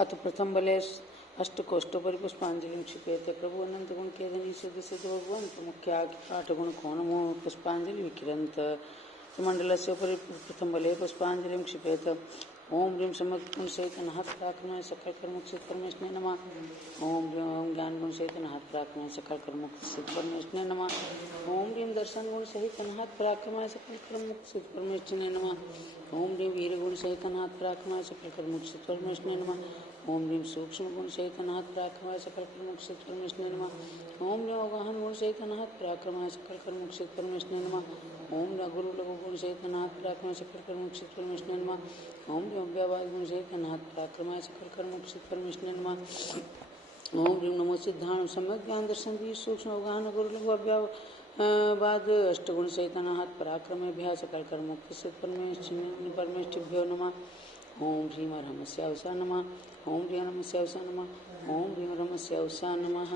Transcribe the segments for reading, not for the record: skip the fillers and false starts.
अथ प्रथम बले अष्टकोष्ठोपरि पुष्पांजलि क्षिपेत प्रभु अनंत गुण केदनी सिद्ध सिद्ध भगवान मुख्य आठ गुण कोण पुष्पांजलि विकिरंत मंडल से उपरि प्रथम बले पुष्पांजलि क्षिपेत ओम ह्रीं समर्थ गुण सहित हाथ प्राक्रमण सकल कर्म सिद्ध परमेश्वर नमः ओम ह्रीं ज्ञान गुण सहित हाथ प्राक्रमण सकल कर्म सिद्ध परमेश्वर नमः ओम ह्रीं दर्शन गुण सहित हाथ प्राक्रमण सकल कर्म सिद्ध परमेश्वर नमः ओम ह्रीं वीर गुण सहित हाथ प्राक्रमण सकल कर्म सिद्ध परमेश्वर नमः ओम ह्रीं सूक्ष्म गुण सहित हाथ प्राक्रमण सकल कर्म सिद्ध परमेश्वर नमः ओम ह्रीं अवगाहन गुण सहित हाथ प्राक्रमण सकल कर्म सिद्ध परमेश्वर नमः ओम ह्रीं गुरु लघु गुण सहित हाथ प्राक्रमण सकल कर्म सिद्ध परमेश्वर नमः ओम ह्रीं अव्यवाद गुण सहित हाथ प्राक्रमण सकल कर्म सिद्ध परमेश्वर नमः ओम ह्रीं नमो सिद्धांत सम्यक ज्ञान दर्शन भी सूक्ष्म अवगाहन गुरु लघु अव्यवाद अष्टगुण सहित हाथ पराक्रमेभ्यः सकल कर्म मुक्ति सिद्ध परमेश्वरभ्यो नमः ओम ह्रीं रमस्यावसा नमः ओम ह्रीं रमस्यावसा नमः ओम ह्रीं रमस्यावसा नमः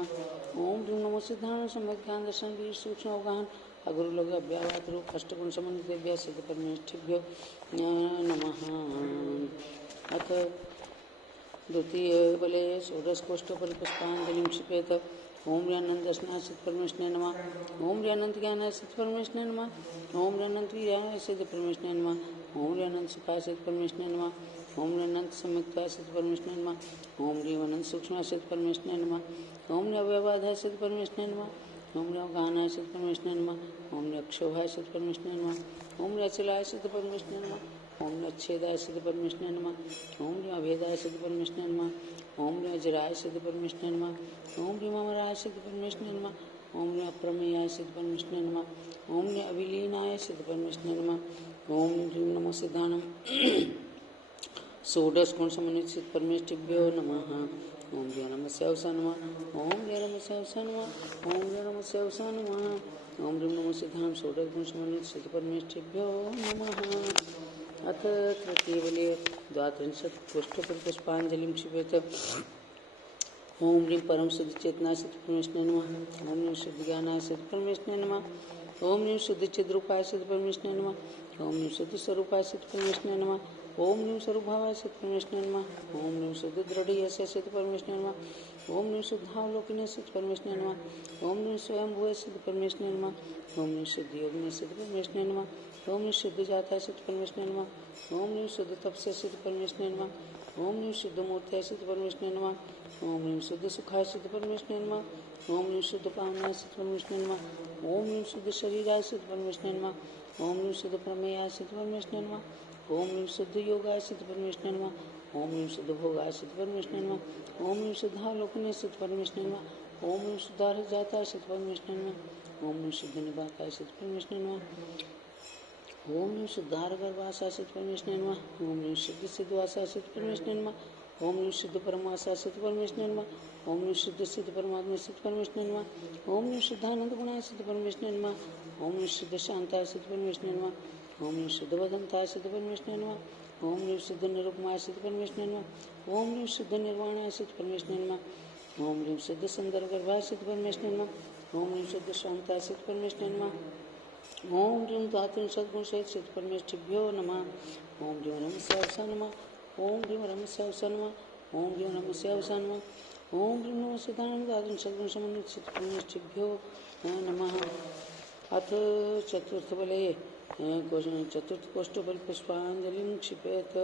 ओम ह्रीं नमो सिद्धांत सम्यक ज्ञान दर्शन भी सूक्ष्म अवगाहन अगुरु लोग अव्यवाद रूप अष्टगुण समन्वितेभ्यः सिद्ध परमेश्वरभ्यो नमः। अथ द्वितीय बले षोडशकोष्ठोपरि पुष्पांजलिं क्षिपेत ओम ह्रीं अनंत दर्शनाय सिद्ध परमेश्वराय नमः ओम ह्रीं अनंत ज्ञानाय सिद्ध परमेश्वराय नमः ओम ह्रीं अनंत वीर्याय सिद्ध परमेश्वराय नमः ओम ह्रीं अनंत सुखाय सिद्ध परमेश्वराय नमः ओम ह्रीं अनंत सम्यक्त्वाय सिद्ध परमेश्वराय नमः ओम ह्रीं अनंत सूक्ष्माय सिद्ध परमेश्वराय नमः ओम ह्रीं अव्यवादाय सिद्ध परमेश्वराय नमः ओम ह्रीं अवगाहनाय सिद्ध परमेश्वराय नमः ओम ह्रीं अक्षोभाय सिद्ध परमेश्वराय नमः ओम ह्रीं अचलाय सिद्ध परमेश्वराय नमः ओम ह्रीं अच्छेदाय सिद्ध परमेश्वराय नमः ओम ह्रीं अभेदाय सिद्ध परमेश्वराय नमः ओम ह्रीं अजराय सिद्ध परमेश्वराय नमः ओम ह्रीं अमराय सिद्ध परमेश्वराय नमः ओम ह्रीं अप्रमेयाय सिद्ध परमेश्वराय नमः ओम ह्रीं अविलीनाय सिद्ध परमेश्वराय नमः ओम ह्रीं नमो सिद्धानम षोडश गुण समन्वित सिद्ध परमेश्वरभ्यो नमः ओम ह्रीं नमस्यावसा नमः ओम ह्रीं नमस्यावसा नमः ओम ह्रीं नमस्यावसा नमः ओम ह्रीं नमो सिद्धानम षोडश गुण समन्वित सिद्ध परमेश्वरभ्यो नमः। अथ तृतीय बले द्वात्रिंशत् कोष्ठोपरि पुष्पांजलिं क्षिपेत ओम ह्रीं परम शुद्ध चेतनाय सिद्ध परमेश्वराय नमः ओम ह्रीं शुद्ध ज्ञानाय सिद्ध परमेश्वराय नमः ओम ह्रीं शुद्ध चिद्रूपाय सिद्ध परमेश्वराय नमः ओम ह्रीं शुद्ध स्वरूपाय सिद्ध परमेश्वराय नमः ओम ह्रीं स्वरूपभावाय सिद्ध परमेश्वराय नमः ओम ह्रीं शुद्ध दृढ़यस्य सिद्ध परमेश्वराय नमः ओम ह्रीं शुद्धावलोकने सिद्ध परमेश्वराय नमः ओम ह्रीं स्वयंभुवे सिद्ध परमेश्वराय नमः ओम ह्रीं शुद्ध योगिने सिद्ध परमेश्वराय नमः ओम ह्रीं शुद्ध जाताय सिद्ध परमेश्वराय नमः ओम ह्रीं शुद्ध तपसे सिद्ध परमेश्वराय नमः ओम ह्रीं शुद्ध मूर्तये सिद्ध परमेश्वराय नमः ओम ह्रीं शुद्ध सुखाय सिद्ध परमेश्वराय नमः ओम ह्रीं शुद्ध पावनाय सिद्ध परमेश्वराय नमः ओम ह्रीं शुद्ध शरीराय सिद्ध परमेश्वराय नमः ओम ह्रीं शुद्ध प्रमेयाय सिद्ध परमेश्वराय नमः ओम ह्रीं शुद्ध योगाय सिद्ध परमेश्वराय नमः ओम ह्रीं शुद्ध भोगाय सिद्ध परमेश्वराय नमः ओम ह्रीं शुद्धावलोकने सिद्ध परमेश्वराय नमः ओम ह्रीं शुद्धार्हजाताय सिद्ध परमेश्वराय नमः ओम ह्रीं शुद्ध निवासाय सिद्ध परमेश्वराय नमः ओम ह्रीं शुद्धार्घवासाय सिद्ध परमेश्वराय नमः ओम ह्रीं शुद्ध सिद्धवासाय सिद्ध परमेश्वराय नमः ओम ह्रीं शुद्ध परमासाय सिद्ध परमेश्वराय नमः ओम ह्रीं शुद्ध सिद्ध परमात्मा सिद्ध परमेश्वराय नमः ओम ह्रीं शुद्धानंद गुणाय सिद्ध परमेश्वराय नमः ओम ह्रीं शुद्ध शांताय सिद्ध परमेश्वराय नमः ओम ह्रीं शुद्ध वदंताय सिद्ध परमेश्वराय नमः ओम ह्रीं शुद्ध निरुपमाय सिद्ध परमेश्वराय नमः ओम ह्रीं शुद्ध निर्वाणाय सिद्ध परमेश्वराय नमः ओम ह्रीं शुद्ध संदर्भगर्भाय सिद्ध परमेश्वराय नमः ओम ह्रीं शुद्ध शांताय सिद्ध परमेश्वराय नमः ओम ह्रीं द्वात्रिंशत् गुण सहित सिद्ध परमेश्वरभ्यो नमः ओम ह्रीं रमस्यावसा नमः ओम ह्रीं रमस्यावसा नमः ओम ह्रीं रमस्यावसा नमः ओम ह्रीं नमो सिद्धानंद द्वात्रिंशत् गुण समन्वित सिद्ध परमेश्वरभ्यो नमः। अथ चतुर्थ बले चतुर्थ कोष्ठोपरि पुष्पांजलिं क्षिपेत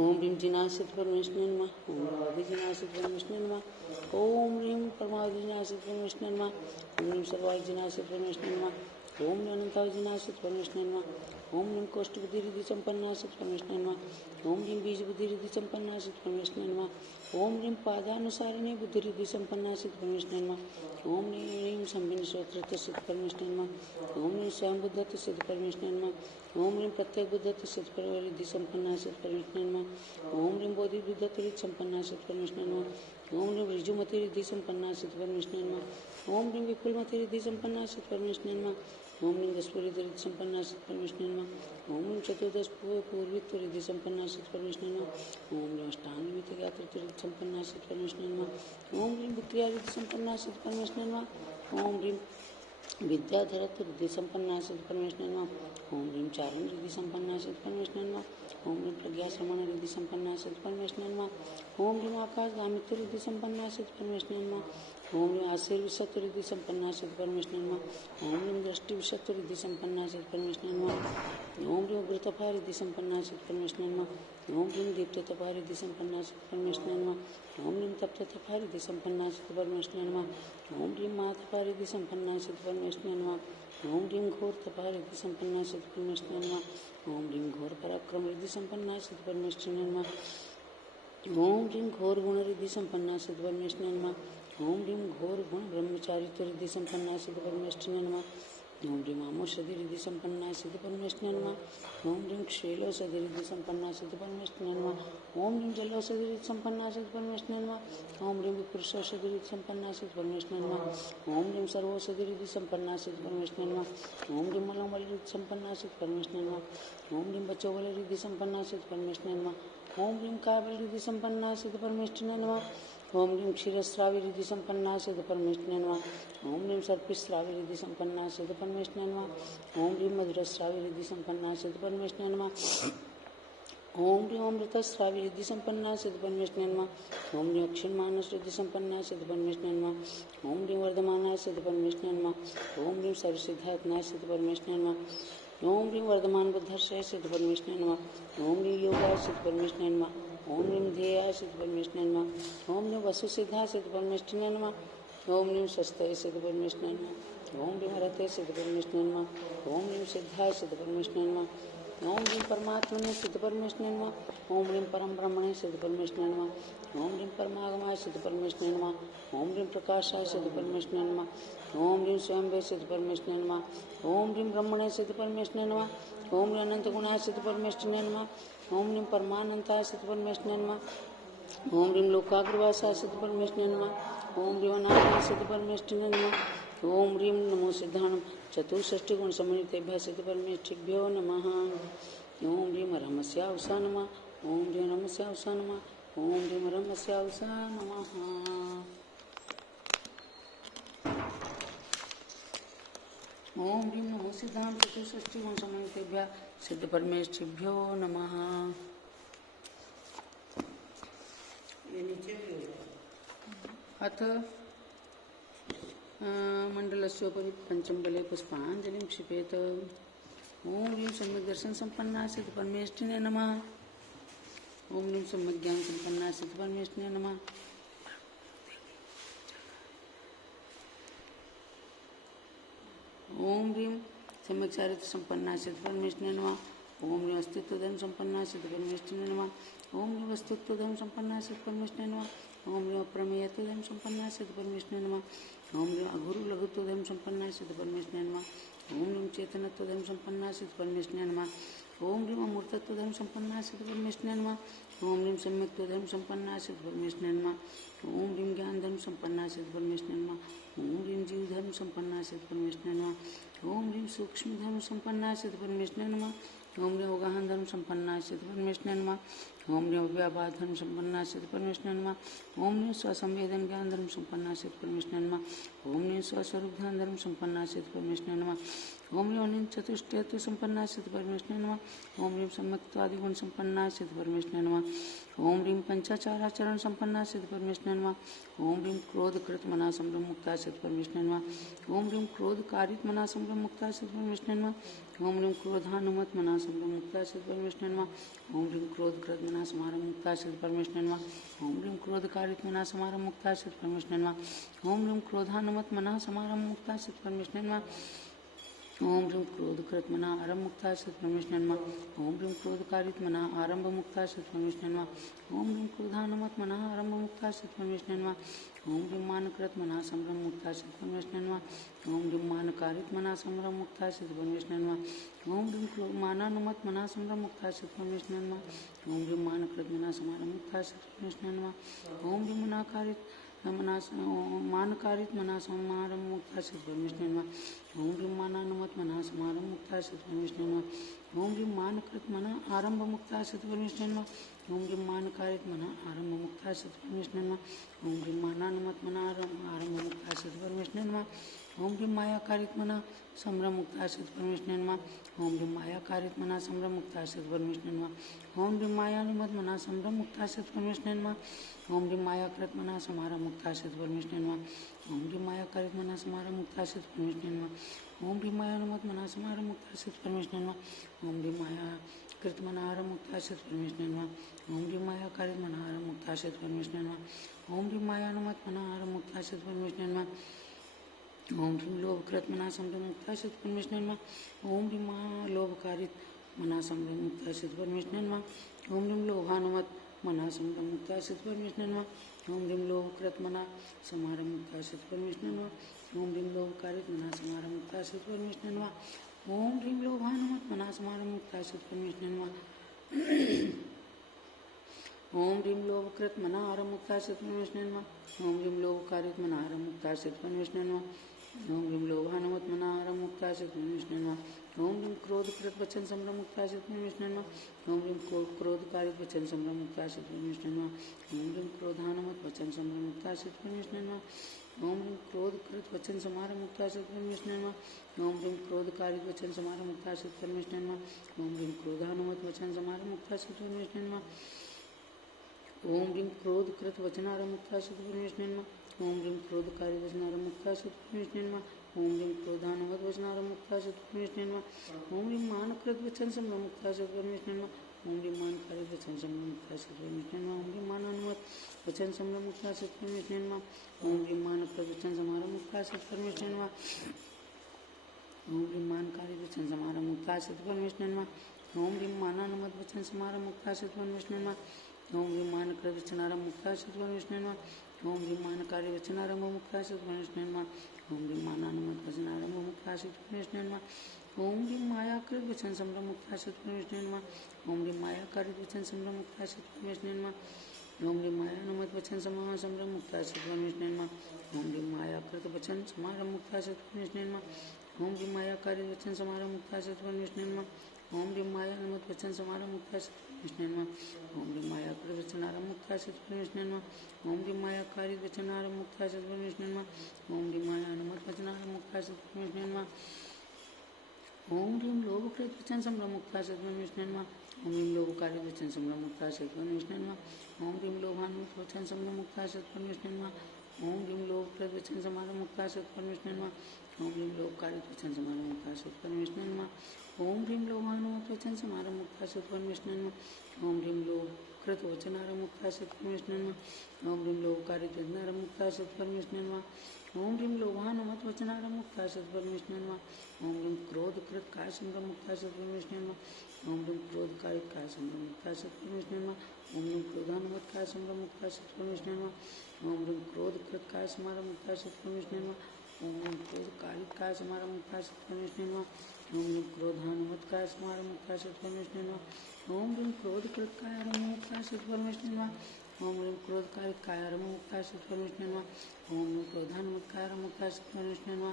ओम ह्रीं जिनाय सिद्ध परमेश्वराय नमः ओम ह्रीं जिनाय सिद्ध परमेश्वराय नमः ओम ह्रीं परमावधि जिनाय सिद्ध परमेश्वराय नमः ओम ह्रीं सर्वाय जिनाय सिद्ध परमेश्वराय नमः ओम ह्रीं अनंताय जिनाय सिद्ध परमेश्वराय नमः ओम ह्रीं कोष्ठ बुद्धि रिद्धि संपन्नाय सिद्ध परमेश्वराय नमः ओम ह्रीं बीज बुद्धि रिद्धि संपन्नाय सिद्ध परमेश्वराय नमः ओम ह्रीं पादानुसारिणी बुद्धि रिद्धि संपन्नाय सिद्ध परमेश्वराय नमः ओम ह्रीं संबिन श्रोत्रत्व सिद्ध परमेश्वराय नमः ओम ह्रीं स्वयं बुद्धत्व सिद्ध परमेश्वराय नमः ओम ह्रीं प्रत्येक बुद्धत्व सिद्ध रिद्धि संपन्नाय सिद्ध परमेश्वराय नमः ओम ह्रीं बोधि बुद्धत्व रिद्धि संपन्नाय सिद्ध परमेश्वराय नमः ओम ह्रीं ऋजुमति रिद्धि संपन्नाय सिद्ध परमेश्वराय नमः ओम ह्रीं विपुलमति रिद्धि संपन्नाय सिद्ध परमेश्वराय नमः ओम ह्रीं दशपुरी रिद्धि संपन्नाय सिद्ध परमेश्वराय नमः ओम ह्रीं चतुर्दश पूर्वित्व रिद्धि संपन्नाय सिद्ध परमेश्वराय नमः ओम ह्रीं अष्टांग वित्त रिद्धि संपन्नाय सिद्ध परमेश्वराय नमः ओम ह्रीं बुद्धिया रिद्धि संपन्नाय सिद्ध परमेश्वराय नमः ओम ह्रीं विद्याधरत्व रिद्धि संपन्नाय सिद्ध परमेश्वराय नमः ओम ह्रीं चारण रिद्धि संपन्नाय सिद्ध परमेश्वराय नमः ओम ह्रीं श्रमण रिद्धि संपन्ना सिद्ध परमेश्वर नमः। ओम ह्रीं आकाश गामित्व रिद्धि संपन्ना सिद्ध परमेश्वर नमः। ओम ह्रीं आशीर विषत्व रिद्धि संपन्ना सिद्ध परमेश्वर नमः। ओम ह्रीं दृष्टि विषत्व रिद्धि संपन्ना सिद्ध परमेश्वर नमः। ओम ह्रीं उग्रतपा रिद्धि संपन्ना सिद्ध परमेश्वर नमः। ओम ह्रीं दीप्ततपा रिद्धि संपन्ना सिद्ध परमेश्वर नमः। ओम ह्रीं तप्ततपा रिद्धि संपन्ना सिद्ध परमेश्वर नमः। ओम ह्रीं महातपा रिद्धि संपन्ना सिद्ध परमेश्वर नमः। ओम ह्रीं घोर तपा रिद्धि संपन्ना सिद्ध परमेश्वर नमः। ओम ह्रीं घोर पराक्रम रिद्धि संपन्ना सिद्ध परमेश्वर नमः। ओम ह्रीं घोर गुण रिद्धि संपन्ना सिद्ध परमेश्वर नमः। ओम ह्रीं घोर गुण ब्रह्मचारित्व रिद्धि संपन्ना सिद्ध परमेश्वर नमः। ओम ह्रीं आमोषधि रिद्धि संपन्ना सिद्ध परमेश्वर नमः। ओम ह्रीं क्षीलोषधि रिद्धि संपन्ना सिद्ध परमेश्वर नमः। ओम ह्रीं जलोषधि रिद्धि संपन्ना सिद्ध परमेश्वर नमः। ओम ह्रीं विपुरुषौषधि रिद्धि संपन्ना सिद्ध परमेश्वर नमः। ओम ह्रीं सर्वौषधि रिद्धि संपन्ना सिद्ध परमेश्वर नमः। ओम ह्रीं मलंबल रिद्धि संपन्ना सिद्ध परमेश्वर नमः। ओम ह्रीं बचोबल रिद्धि संपन्ना सिद्ध परमेश्वर नमः। ओम ह्रीं काबल रिद्धि संपन्ना सिद्ध परमेश्वर नमः। ओम ह्रीं क्षीरस्रावी रिद्धि संपन्ना सिद्ध परमेश्वर नमः। ओम ह्रीं सर्पिस्रावी रिद्धि संपन्ना सिद्ध परमेश्वर नमः। ओम ह्रीं मधुरस्रावी रिद्धि संपन्ना सिद्ध परमेश्वर नमः। ओम ह्रीं अमृतस्रावी रिद्धि संपन्ना सिद्ध परमेश्वर नमः। ओम ह्रीं अक्षीणमानस रिद्धि संपन्ना सिद्ध परमेश्वर नमः। ओम ह्रीं वर्धमाना सिद्ध परमेश्वर नमः। ओम ह्रीं सर्वसिद्धात्मा सिद्ध परमेश्वर नमः। ओम ह्रीं वर्धमान बुद्धर्षय सिद्ध परमेश्वर नमः। ओम ह्रीं योगाय सिद्ध परमेश्वर नमः। ओम ह्रीं ध्येयाय सिद्ध परमेश्वर नमः। ओम ह्रीं वसुसिद्धाय सिद्ध परमेश्वर नमः। ओम ह्रीं शस्तये सिद्ध परमेश्वर नमः। ओम ह्रीं हरते सिद्ध परमेश्वर नमः। ओम ह्रीं सिद्धाय सिद्ध परमेश्वर नमः। ओम ह्रीं परमात्मने सिद्ध परमेश्वर नमः। ओम ह्रीं परम ब्रह्मणे सिद्ध परमेश्वर नमः। ओम ह्रीं परमागमाय सिद्ध परमेश्वर नमः। ओम ह्रीं प्रकाशाय सिद्ध परमेश्वर नमः। ओम ह्रीं स्वयंभे सिद्ध परमेश्वर नमः। ओम ह्रीं ब्रह्मणे सिद्ध परमेश्वर नमः। ओम ह्रीं अनंत गुणाय सिद्ध परमेश्वर नमः। ओम ह्रीं परमानंताय सिद्ध परमेश्वर नमः। ओम ह्रीं लोकाग्रवासाय सिद्ध परमेश्वर नमः। ओम ह्रीं अनादिनाय सिद्ध परमेश्वर नमः। ओम ह्रीं नमो सिद्धाणं चतुष्षष्टि गुण समन्वितेभ्यः सिद्ध परमेष्ठिभ्यो नमः। ओम ह्रीं रमस्यावसा नमः। ओम ह्रीं रमस्यावसा नमः। ओम ह्रीं रमस्यावसा नमः। ओम ह्रीं नमो सिद्धाणं चतुष्षष्टि गुण समन्वितेभ्यः सिद्ध परमेष्ठिभ्यो नमः। ये नीचे भी हो जाए। अथ मंडलस्योपरि पंचमबले पुष्पांजलिं क्षिपेत। ओम ह्रीं सम्यक् दर्शन संपन्ना सिद्ध परमेष्ठिने नमः। ओम ह्रीं सम्यक् ज्ञान संपन्ना सिद्ध परमेष्ठिने नमः। ओम ह्रीं सम्यक् चारित्र संपन्ना सिद्ध परमेष्ठिने नमः। ओम ह्रीं अस्तित्व धर्म संपन्ना सिद्ध परमेष्ठिने नमः। ओम ह्रीं वस्तुत्व धर्म संपन्ना सिद्ध परमेष्ठिने नमः। ओम ह्रीं अप्रमेयत्व धर्म संपन्ना सिद्ध परमेष्ठिने नमः। ओम ह्रीं अघुरु लघुत्व धर्म संपन्ना सिद्ध परमेष्ठिने नमः। ओम ह्रीं चेतनत्व धर्म संपन्ना सिद्ध परमेष्ठिने नमः। ओम ह्रीं अमूर्तत्व धर्म संपन्ना सिद्ध परमेष्ठिने नमः। ओम ह्रीं सम्यक्त्व धर्म संपन्ना सिद्ध परमेष्ठिने नमः। ओम ह्रीं ज्ञान धर्म संपन्ना सिद्ध परमेष्ठिने नमः। ओम ह्रीं जीव धर्म संपन्ना सिद्ध परमेष्ठिने नमः। ओम ह्रीं सूक्ष्म धर्म संपन्ना सिद्ध परमेष्ठिने नमः। ओम ह्रीं अवगाहन धर्म संपन्ना सिद्ध परमेष्ठिने नमः। ओम ह्रीं अव्याभात धर्म संपन्ना सिद्ध परमेष्ठिने नमः। ओम ह्रीं स्वसंवेदन ज्ञान धर्म संपन्ना सिद्ध परमेष्ठिने नमः। ओम ह्रीं स्वस्वरूप ध्यान धर्म संपन्ना सिद्ध परमेष्ठिने नमः। ओम ह्रीं अनिल चतुष्टयत्व संपन्ना सिद्ध परमेष्ठिने नमः। ओम ह्रीं सम्यक्त्वादि गुण संपन्ना सिद्ध परमेष्ठिने नमः। ओम ह्रीं पंचाचाराचरण संपन्ना सिद्ध परमेष्ठिने नमः। ओम ह्रीं क्रोध कृत मना संभ्रम मुक्ता सिद्ध परमेष्ठिने नमः। ओम ह्रीं क्रोध कारित मना संभ्रम मुक्ता सिद्ध परमेष्ठिने नमः। ओम ह्रीं क्रोधानुमत मना संभ्रम मुक्ता सिद्ध परमेष्ठिने नमः। ओम ह्रीं क्रोध कृत मना समारंभ मुक्ता सिद्ध परमेष्ठिने नमः। ओम ह्रीं क्रोध कारित मना समारंभ मुक्ता सिद्ध परमेष्ठिने नमः। ओम ह्रीं क्रोधानुमत मना समारंभ मुक्ता सिद्ध परमेष्ठिने नमः। ओम ह्रीं क्रोधकृत मना आरंभ मुक्ता सिद्ध परमेष्ठिने नमः। ओम ह्रीं क्रोधकारित मना आरंभ मुक्ता सिद्ध परमेष्ठिने नमः। ओम ह्रीं क्रोधानुमत मना आरंभ मुक्ता सिद्ध परमेष्ठिने नमः। ओम ह्रीं मानकृत मना संभ्रम मुक्ता सिद्ध परमेष्ठिने नमः। ओम ह्रीं मानकारित मना संभ्रम मुक्ता सिद्ध परमेष्ठिने नमः। ओम ह्रीं मानानुमत मना संभ्रम मुक्ता सिद्ध परमेष्ठिने नमः। ओम ह्रीं मानकृत मना समारंभ मुक्ता सिद्ध परमेष्ठिने नमः। ओम ह्रीं मानकारित मना समारंभ मुक्ता सिद्ध परमेष्ठिने नमः। ओम ह्रीं मानानुमत मना समारंभ मुक्ता सिद्ध परमेष्ठिने नमः। ओम ह्रीं मानकृत मना आरंभ मुक्ता सिद्ध परमेष्ठिने नमः। ओम ह्रीं मानकारित मना आरंभ मुक्ता सिद्ध परमेष्ठिने नमः। ओम ह्रीं मानानुमत मना आरंभ मुक्ता सिद्ध परमेष्ठिने नमः। ओम ह्रीं मायाकारित्मना संभ्रमुक्ताश्रित परमेश्वरे नमः। ओम ह्रीं मायाकारित्मना संभ्रमुक्ताश्रित परमेश्वरे नमः। ओम ह्रीं मायानुमतमना संभ्रमुक्ताश्रित परमेश्वरे नमः। ओम ह्रीं मायाकृतमना समारमुक्ताश्रित परमेश्वरे नमः। ओम ह्रीं मायाकारित्मना समारमुक्ताश्रित परमेश्वरे नमः। ओम ह्रीं मायानुमतमना समारमुक्ताश्रित परमेश्वरे नमः। ओम ह्रीं मायाकृतमनारमुक्ताश्रित परमेश्वरे नमः। ओम ह्रीं मायाकारित्मनारमुक्ताश्रित परमेश्वरे नमः। ओम ह्रीं मायानुमतमनारमुक्ताश्रित परमेश्वरे नमः। ओम ह्रीं लोभकृतमना संभ्रमुक्ताश्रित परमेश्वरे नमः। ओम ह्रीं लोभकारित्मना संभ्रमुक्ताश्रित परमेश्वरे नमः। ओम ह्रीं लोभानुमतमना संभ्रमुक्ताश्रित परमेश्वरे नमः। ओम ह्रीं लोभकृतमना समारमुक्ताश्रित परमेश्वरे नमः। ओम ह्रीं लोभकारित्मना समारमुक्ताश्रित परमेश्वरे नमः। ओम ह्रीं लोभानुमतमना समारमुक्ताश्रित परमेश्वरे नमः। ओम ह्रीं लोभकृतमना आरमुक्ताश्रित परमेश्वरे नमः। ओम ह्रीं लोभकारित्मना आरमुक्ताश्रित परमेश्वरे नमः। ओम ह्रीं लोभानुमतमना आरमुक्ताश्रित परमेश्वरे नमः। ओम ह्रीं क्रोधकृत वचन संभ्रमुक्ताश्रित परमेश्वरे नमः। ओम ह्रीं क्रोधकारित वचन संभ्रमुक्ताश्रित परमेश्वरे नमः। ओम ह्रीं क्रोधानुमत वचन संभ्रमुक्ताश्रित परमेश्वरे नमः। ओम ह्रीं क्रोधकृत वचन समारमुक्ताश्रित परमेश्वरे नमः। ओम ह्रीं क्रोधकारित वचन समारमुक्ताश्रित परमेश्वरे नमः। ओम ह्रीं क्रोधानुमत वचन समारमुक्ताश्रित परमेश्वरे नमः। ओम ह्रीं क्रोधकृत वचनारमुक्ताश्रित परमेश्वरे नमः। ओम ह्रीं क्रोधकारी वचनारमुक्ताश्रित परमेश्वरे नमः। ओम ह्रीं क्रोधानुमत वचनारमुक्ताश्रित परमेश्वरे नमः। ओम ह्रीं मानकृत वचन संभ्रमुक्ताश्रित परमेश्वरे नमः। ओम ह्रीं मानकारी वचन संभ्रमुक्ताश्रित परमेश्वरे नमः। ओम ह्रीं मानानुमत वचन संभ्रमुक्ताश्रित परमेश्वरे नमः। ओम ह्रीं मानकृत वचन समारमुक्ताश्रित परमेश्वरे नमः। ओम ह्रीं मानकारी वचन समारमुक्ताश्रित परमेश्वरे नमः। ओम ह्रीं मानानुमत वचन समारमुक्ताश्रित परमेश्वरे नमः। ओम ह्रीं मानकृत वचनारमुक्ताश्रित परमेश्वरे नमः। ओम ह्रीं मानकारी वचनारमुक्ताश्रित परमेश्वरे नमः। ओम ह्रीं मानानुमत वचनारमुक्ताश्रित परमेश्वरे नमः। ओम ह्रीं मायाकृत वचन संभ्रमुक्ताश्रित परमेश्वरे नमः। ओम ह्रीं मायाकारित वचन संभ्रमुक्ताश्रित परमेश्वरे नमः। ओम ह्रीं मायानुमत वचन संभ्रमुक्ताश्रित परमेश्वरे नमः। ओम ह्रीं मायाकृत वचन समारमुक्ताश्रित परमेश्वरे नमः। ओम ह्रीं मायाकारित वचन समारमुक्ताश्रित परमेश्वरे नमः। ओम ह्रीं मायानुमत वचन समारमुक्ताश्रित परमेश्वरे नमः। ओम ह्रीं मायाकृत वचनारमुक्ताश्रित परमेश्वरे नमः। ओम ह्रीं मायाकारित वचनारमुक्ताश्रित परमेश्वरे नमः। ओम ह्रीं मायानुमत वचनारमुक्ताश्रित परमेश्वरे नमः। ओम ह्रीं लोभकृत वचन संभ्रमुक्ताश्रित परमेश्वरे नमः। ओम ह्रीं लोभकारित वचन संभ्रमुक्ताश्रित परमेश्वरे नमः। ओम ह्रीं लोभानुमत वचन संभ्रमुक्ताश्रित परमेश्वरे नमः। ओम ह्रीं लोभकृत वचन समारमुक्ताश्रित परमेश्वरे नमः। ओम ह्रीं लोभकारित वचन समारमुक्ताश्रित परमेश्वरे नमः। ओम ह्रीं लोभानुमत वचन समारमुक्ताश्रित परमेश्वरे नमः। ओम ह्रीं लोभकृत वचनारमुक्ताश्रित परमेश्वरे नमः। ओम ह्रीं लोभकारित वचनारमुक्ताश्रित परमेश्वरे नमः। ओम ह्रीं लोभानुमत वचनारमुक्ताश्रित परमेश्वरे नमः। ओम ह्रीं क्रोधकृत काय संभ्रमुक्ताश्रित परमेश्वरे नमः। ओम ह्रीं क्रोधकारित काय संभ्रमुक्ताश्रित परमेश्वरे नमः। ओम ह्रीं क्रोधानुमत काय संभ्रमुक्ताश्रित परमेश्वरे नमः। ओम ह्रीं क्रोधकृत काय समारमुक्ताश्रित परमेश्वरे नमः। ओम ह्रीं क्रोधकारित काय समारमुक्ताश्रित परमेश्वरे नमः। ओम ह्रीं क्रोधानुमत काय समारमुक्ताश्रित परमेश्वरे नमः। ओम ह्रीं क्रोधकृत काय आरमुक्ताश्रित परमेश्वरे नमः। ओम ह्रीं क्रोधकारित काय आरमुक्ताश्रित परमेश्वरे नमः। ओम ह्रीं क्रोधानुमत काय आरमुक्ताश्रित परमेश्वरे नमः।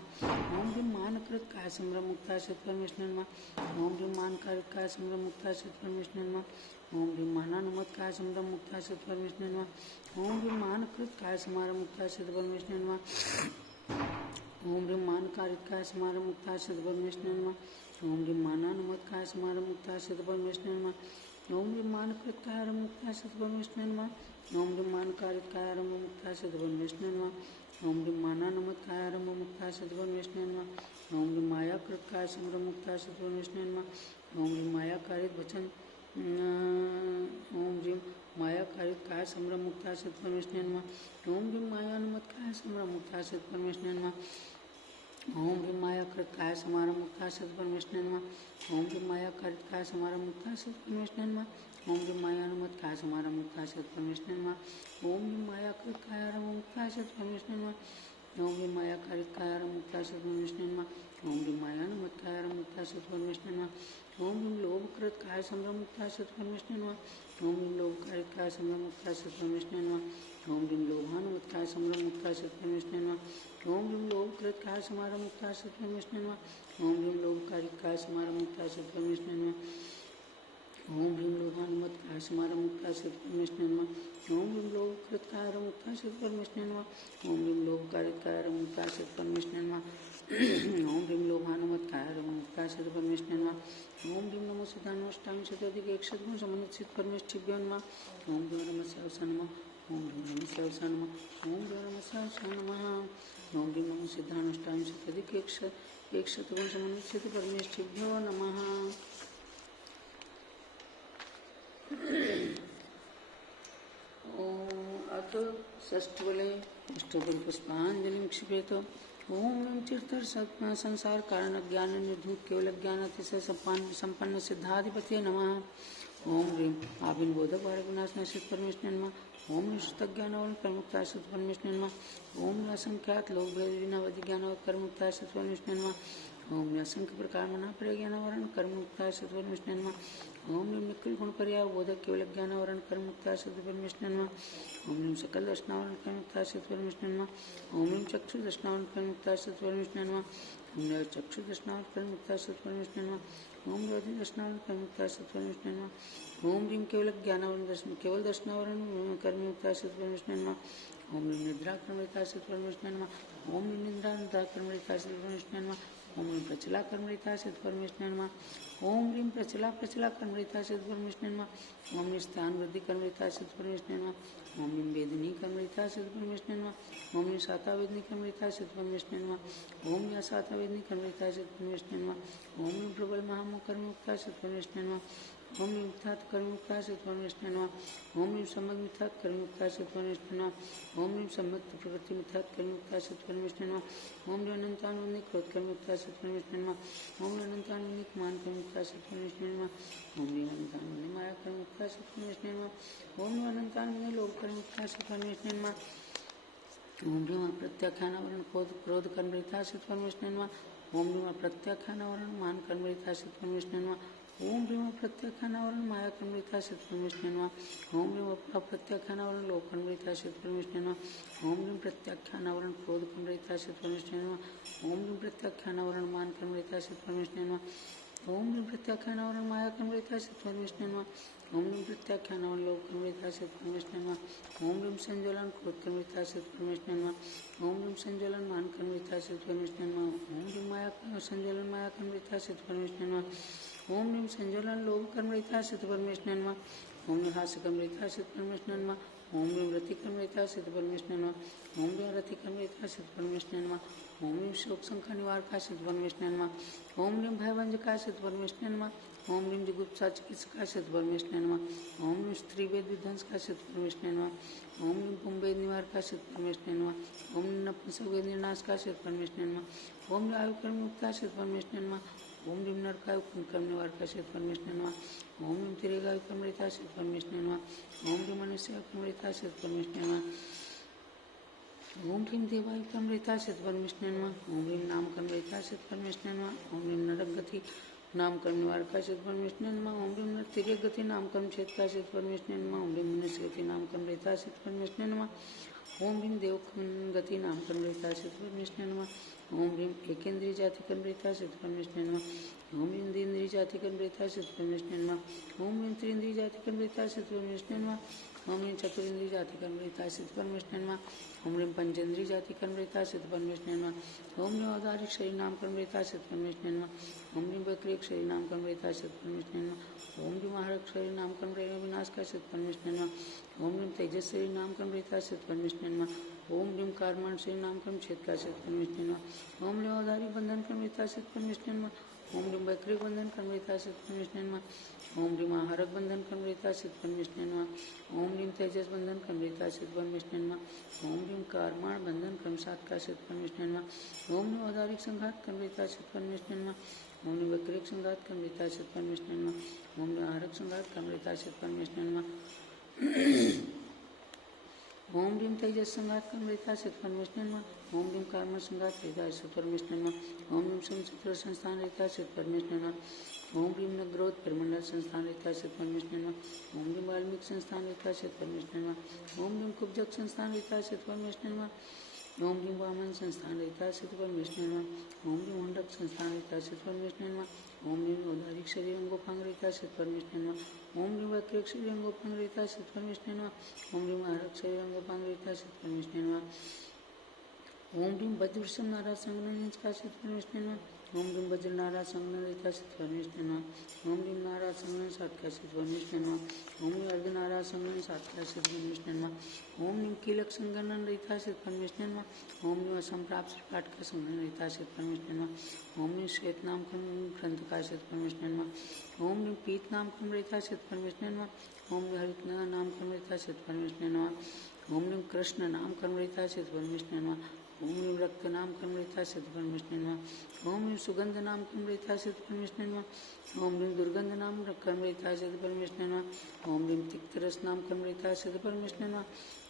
ओम ह्रीं मानकृत काय संभ्रमुक्ताश्रित परमेश्वरे नमः। ओम ह्रीं मानकारित काय संभ्रमुक्ताश्रित परमेश्वरे नमः। ओम ह्रीं मानानुमत काय संभ्रमुक्ताश्रित परमेश्वरे नमः। ओम ह्रीं मानकृत काय समारमुक्ताश्रित परमेश्वरे नमः। ओम ह्रीं मानकारित काय समारमुक्ताश्रित परमेश्वरे नमः। ओम ह्रीं मानानुमत काय समारमुक्ताश्रित परमेश्वरे नमः। ओम ह्रीं मानकृत काय आरमुक्ताश्रित परमेश्वरे नमः। ओम ह्रीं मानकारित काय आरमुक्ताश्रित परमेश्वरे नमः। ओम ह्रीं मानानुमत काय आरमुक्ताश्रित परमेश्वरे नमः। ओम ह्रीं मायाकृत काय संभ्रमुक्ताश्रित परमेश्वरे नमः। ओम ह्रीं मायाकारित वचन ओम ह्रीं मायाकारित काय संभ्रमुक्ताश्रित परमेश्वरे नमः। ओम ह्रीं मायानुमत काय संभ्रमुक्ताश्रित परमेश्वरे नमः। ओम ह्रीं मायाकृत काय समारमुक्ताश्रित परमेश्वरे नमः। ओम ह्रीं मायाकारित काय समारमुक्ताश्रित परमेश्वरे नमः। ओम ह्रीं मायानुमत काय समारमुक्ताश्रित परमेश्वरे नमः। ओम ह्रीं मायाकृत काय आरमुक्ताश्रित परमेश्वरे नमः। ओम ह्रीं मायाकारित काय आरमुक्ताश्रित परमेश्वरे नमः। ओम ह्रीं मायानुमत काय आरमुक्ताश्रित परमेश्वरे नमः। ओम ह्रीं लोभकृत काय संभ्रमुक्ताश्रित परमेश्वरे नमः। ओम ह्रीं लोभकारित काय संभ्रमुक्ताश्रित परमेश्वरे नमः। ओम ह्रीं लोभानुमत काय संभ्रमुक्ताश्रित परमेश्वरे नमः। ओम ह्रीं लोभकृत काय समारमुक्ताश्रित परमेश्वरे नमः। ओम ह्रीं लोभकारित काय समारमुक्ताश्रित परमेश्वरे नमः। ओम ह्रीं लोभानुमत काय समारमुक्ताश्रित परमेश्वरे नमः। ओम ह्रीं लोभकृत काय आरमुक्ताश्रित परमेश्वरे नमः। ओम ह्रीं लोभकारित काय आरमुक्ताश्रित परमेश्वरे नमः। ओम ह्रीं लोभानुमत्काय मुक्ताय सिद्ध परमेष्ठिने नमः। ओम ह्रीं नमो सिद्धानुष्टांग शताधिक 100 गुण समन्वित परमेष्ठिभ्यो नमः। ओम ह्रीं नमः शिवाय नमः। ओम ह्रीं नमः शिवाय नमः। ओम ह्रीं नमः शिवाय नमः। ओम ह्रीं नमो सिद्धानुष्टांग शताधिक 100 गुण समन्वित परमेष्ठिभ्यो नमः। अथ षष्ठबले अष्टोपरि पुष्पांजलि क्षिपेत। ओम तीर्थर संसार कारण ज्ञान निर्धूत केवल ज्ञान अतिशय संपन्न सिद्धाधिपति नमः। ओम ह्रीं आविन बोधक भारत विनाशना सिद्ध परमेष्ठिने नमः। ओम निष्ठक ज्ञानवर्ण कर्मुक्ताय सिद्ध परमेष्ठिने नमः। ओम असंख्यात लोक भेद विनावधि ज्ञानवर्ण कर्मुक्ताय सिद्ध परमेष्ठिने नमः। ओम असंख्य प्रकार मना प्रिय ज्ञानवर्ण कर्मुक्ताय सिद्ध परमेष्ठिने नमः। ओम निखिल गुण पर्याय बोधक केवल ज्ञानवर्ण कर्मुक्ताय सिद्ध परमेष्ठिने नमः। ओम सकल दर्शनावरण कर्मुक्ताय सिद्ध परमेष्ठिने नमः। ओम चक्षु दर्शनावरण कर्मुक्ताय सिद्ध परमेष्ठिने नमः। ओम चक्षु दर्शनावरण कर्मुक्ताय सिद्ध परमेष्ठिने नमः। ओम रोधि दर्शनावरण कर्मुक्ताय सिद्ध परमेष्ठिने नमः। ओम ह्रीं केवल ज्ञानावरण केवल दर्शनावरण कर्मुक्ताय सिद्ध परमेष्ठिने नमः। ओम ह्रीं निद्रा कर्मरिताय सिद्ध परमेष्ठिने नमः। ओम ह्रीं निद्रा कर्मरिताय सिद्ध परमेष्ठिने नमः। ओम ह्रीं प्रचला कर्मरिताय सिद्ध परमेष्ठिने नमः। ओम ह्रीं प्रचला कर्मरिताय सिद्ध परमेष्ठिने नमः। ओम ह्रीं स्थान वृद्धि कर्मरिताय सिद्ध परमेष्ठिने नमः। ओम ह्रीं वेदिनी कर्मरिताय सिद्ध परमेष्ठिने नमः। ओम ह्रीं साता वेदिनी कर्मरिताय सिद्ध परमेष्ठिने नमः। ओम ह्रीं साता वेदिनी कर्मरिताय सिद्ध परमेष्ठिने नमः। ओम ह्रीं प्रबल महामोह कर्मुक्ताय सिद्ध परमेष्ठिने नमः। ओम ह्रीं मिथ्यात् कर्मुक्ताय सिद्ध परमेष्ठिने नमः। ओम ह्रीं सम्यक् मिथ्यात् कर्मुक्ताय सिद्ध परमेष्ठिने नमः। ओम ह्रीं सम्यक् प्रवृत्ति मिथ्यात् कर्मुक्ताय सिद्ध परमेष्ठिने नमः। ओम ह्रीं अनंतानुवन्दित क्रोध कर्मुक्ताय सिद्ध परमेष्ठिने नमः। ओम ह्रीं अनंतानुवन्दित मान कर्मुक्ताय सिद्ध परमेष्ठिने नमः। ओम ह्रीं अनंतानुवन्दित माया कर्मुक्ताय सिद्ध परमेष्ठिने नमः। ओम ह्रीं अनंतानुवन्दित लोभ कर्मुक्ताय सिद्ध परमेष्ठिने नमः। ओम ह्रीं अप्रत्याख्यानावरण क्रोध कर्मरिताय सिद्ध परमेष्ठिने नमः। ओम ह्रीं अप्रत्याख्यानावरण मान कर्मरिताय सिद्ध परमेष्ठिने नमः। ओम ह्रीं अप्रत्याख्यानावरण माया कर्मरिताय सिद्ध परमेष्ठिने नमः। ओम ह्रीं अप्रत्याख्यानावरण लोभ कर्मरिताय सिद्ध परमेष्ठिने नमः। ओम ह्रीं प्रत्याख्यानावरण क्रोध कर्मरिताय सिद्ध परमेष्ठिने नमः। ओम ह्रीं प्रत्याख्यानावरण मान कर्मरिताय सिद्ध परमेष्ठिने नमः। ओम ह्रीं प्रत्याख्यानावरण माया कर्मरिताय सिद्ध परमेष्ठिने नमः। ओम ह्रीं प्रत्याख्यानावरण लोभ कर्मरिताय सिद्ध परमेष्ठिने नमः। ओम ह्रीं संज्वलन क्रोध कर्मरिताय सिद्ध परमेष्ठिने नमः। ओम ह्रीं संज्वलन मान कर्मरिताय सिद्ध परमेष्ठिने नमः। ओम ह्रीं माया संज्वलन माया कर्मरिताय सिद्ध परमेष्ठिने नमः। ओम ह्रीं संज्वलन लोभ कर्मरिताय सिद्ध परमेष्ठिने नमः। ओम ह्रीं हास्य कर्मरिताय सिद्ध परमेष्ठिने नमः। ओम ह्रीं रति कर्मरिताय सिद्ध परमेष्ठिने नमः। ओम ह्रीं रति कर्मरिताय सिद्ध परमेष्ठिने नमः। ओम ह्रीं शोक संख्या निवारकाय सिद्ध परमेष्ठिने नमः। ओम ह्रीं भयभंजकाय सिद्ध परमेष्ठिने नमः। ओम ह्रीं जिगुप्सा चिकित्सकाय सिद्ध परमेष्ठिने नमः। ओम ह्रीं स्त्रीवेद विध्वंसकाय सिद्ध परमेष्ठिने नमः। ओम ह्रीं पुंभेद निवारकाय सिद्ध परमेष्ठिने नमः। ओम ह्रीं नपुंसकवेद निर्नाशकाय सिद्ध परमेष्ठिने नमः। ओम ह्रीं आयु कर्मयुक्ताय सिद्ध परमेष्ठिने नमः। ओम ह्रीं नरकायु कर्म निवारकाय सिद्ध परमेष्ठिने नमः। ओम ह्रीं तिरेगायु कर्मरिताय सिद्ध परमेष्ठिने नमः। ओम ह्रीं मनुष्यायु कर्मरिताय सिद्ध परमेष्ठिने नमः। ओम ह्रीं देवायु कर्मरिताय सिद्ध परमेष्ठिने नमः। ओम ह्रीं नाम कर्मरिताय सिद्ध परमेष्ठिने नमः। ओम ह्रीं नरकगति नाम कर्म निवारकाय सिद्ध परमेष्ठिने नमः। ओम ह्रीं तिर्यकगति नाम कर्म छेदकाय सिद्ध परमेष्ठिने नमः। ओम ह्रीं मनुष्यगति नाम कर्म रहिताय सिद्ध परमेष्ठिने नमः। ओम ह्रीं देवगति नाम कर्म रहिताय सिद्ध परमेष्ठिने नमः। ओम ह्रीं एकेन्द्रिय जाति कर्म रहिताय सिद्ध परमेष्ठिने नमः। ओम ह्रीं द्विन्द्रिय जाति कर्म रहिताय सिद्ध परमेष्ठिने नमः। ओम ह्रीं त्रिन्द्रिय जाति कर्म रहिताय सिद्ध परमेष्ठिने नमः। ओम ह्रीं चतुरिन्द्रिय जाति कर्म रहिताय सिद्ध परमेष्ठिने नमः। ओम ह्रीं पंचेन्द्रिय जाति कर्म रहिताय सिद्ध परमेष्ठिने नमः। ओम ह्रीं औदारिक शरीर नाम कर्म रहिताय सिद्ध परमेष्ठिने नमः। ओम ह्रीं वैक्रिक शरीर नाम कर्म रहिताय सिद्ध परमेष्ठिने नमः। ओम ह्रीं महारक शरीर नाम कर्म विनाशकाय सिद्ध परमेष्ठिने नमः। ओम ह्रीं तेजस शरीर नाम कर्म रहिताय सिद्ध परमेष्ठिने नमः। ओम ह्रीं कर्मण शरीर नाम कर्म छेदकाय सिद्ध परमेष्ठिने नमः। ओम ह्रीं औदारिक बंधन कर्म रहिताय सिद्ध परमेष्ठिने नमः। ओम ह्रीं वैक्रिक बंधन कर्म रहिताय सिद्ध परमेष्ठिने नमः। ओम ह्रीं महारक बंधन कर्म रहिताय सिद्ध परमेष्ठिने नमः। ओम ह्रीं तेजस बंधन कर्म रहिताय सिद्ध परमेष्ठिने नमः। ओम ह्रीं कर्मण बंधन कर्म सात्काय सिद्ध परमेष्ठिने नमः। ओम ह्रीं औदारिक संघात कर्म रहिताय सिद्ध परमेष्ठिने नमः। ओम ह्रीं वैक्रिक संघात कर्म रहिताय सिद्ध परमेष्ठिने नमः। ओम ह्रीं महारक संघात कर्म रहिताय सिद्ध परमेष्ठिने नमः। ओम ह्रीं तेजस संघात कर्म रहिताय सिद्ध परमेष्ठिने नमः। ओम ह्रीं कर्म संघात रहिताय सिद्ध परमेष्ठिने नमः। ओम ह्रीं समचित्र संस्थान रहिताय सिद्ध परमेष्ठिने नमः। ओम ह्रीं नग्रोध परिमंडल संस्थान रहिताय सिद्ध परमेष्ठिने नमः। ओम ह्रीं वाल्मीकि संस्थान रहिताय सिद्ध परमेष्ठिने नमः। ओम ह्रीं कुब्जक संस्थान रहिताय सिद्ध परमेष्ठिने नमः। ओम ह्रीं वामन संस्थान रहिताय सिद्ध परमेष्ठिने नमः। ओम ह्रीं हुंडक संस्थान रहिताय सिद्ध परमेष्ठिने नमः। ओम ह्रीं औदारिक शरीर अंगोपांग रहिताय सिद्ध परमेष्ठिने नमः। ओम ह्रीं वैक्रिक शरीर अंगोपांग रहिताय सिद्ध परमेष्ठिने नमः। ओम ह्रीं महारक शरीर अंगोपांग रहिताय सिद्ध परमेष्ठिने नमः। ओम ह्रीं वज्रसम नारा संगणित परमेश्वर नमः। ओम ह्रीं वज्र नारा संगणित परमेश्वर नमः। ओम ह्रीं नारा संगणन सात्काशित परमेश्वर नमः। ओम ह्रीं अर्ध नारा संगणन सात्काशित परमेश्वर नमः। ओम ह्रीं कीलक संगणन रहिताशित परमेश्वर नमः। ओम ह्रीं असंप्राप्त पाठ का संगणन रहिताशित परमेश्वर नमः। ओम ह्रीं श्वेत नाम ग्रंथ काशित परमेश्वर नमः। ओम ह्रीं पीत नाम रहिताशित परमेश्वर नमः। ओम ह्रीं हरित नाम रहिताशित परमेश्वर नमः। ओम ह्रीं कृष्ण नाम रहिताशित परमेश्वर नमः। ओम ह्रीं रक्त नाम रहिताशित परमेश्वर नमः। ओम ह्रीं सुगंध नाम रहिताशित परमेश्वर नमः। ओम ह्रीं दुर्गंध नाम रहिताशित परमेश्वर नमः। ओम ह्रीं तिक्त रस नाम रहिताशित परमेश्वर नमः।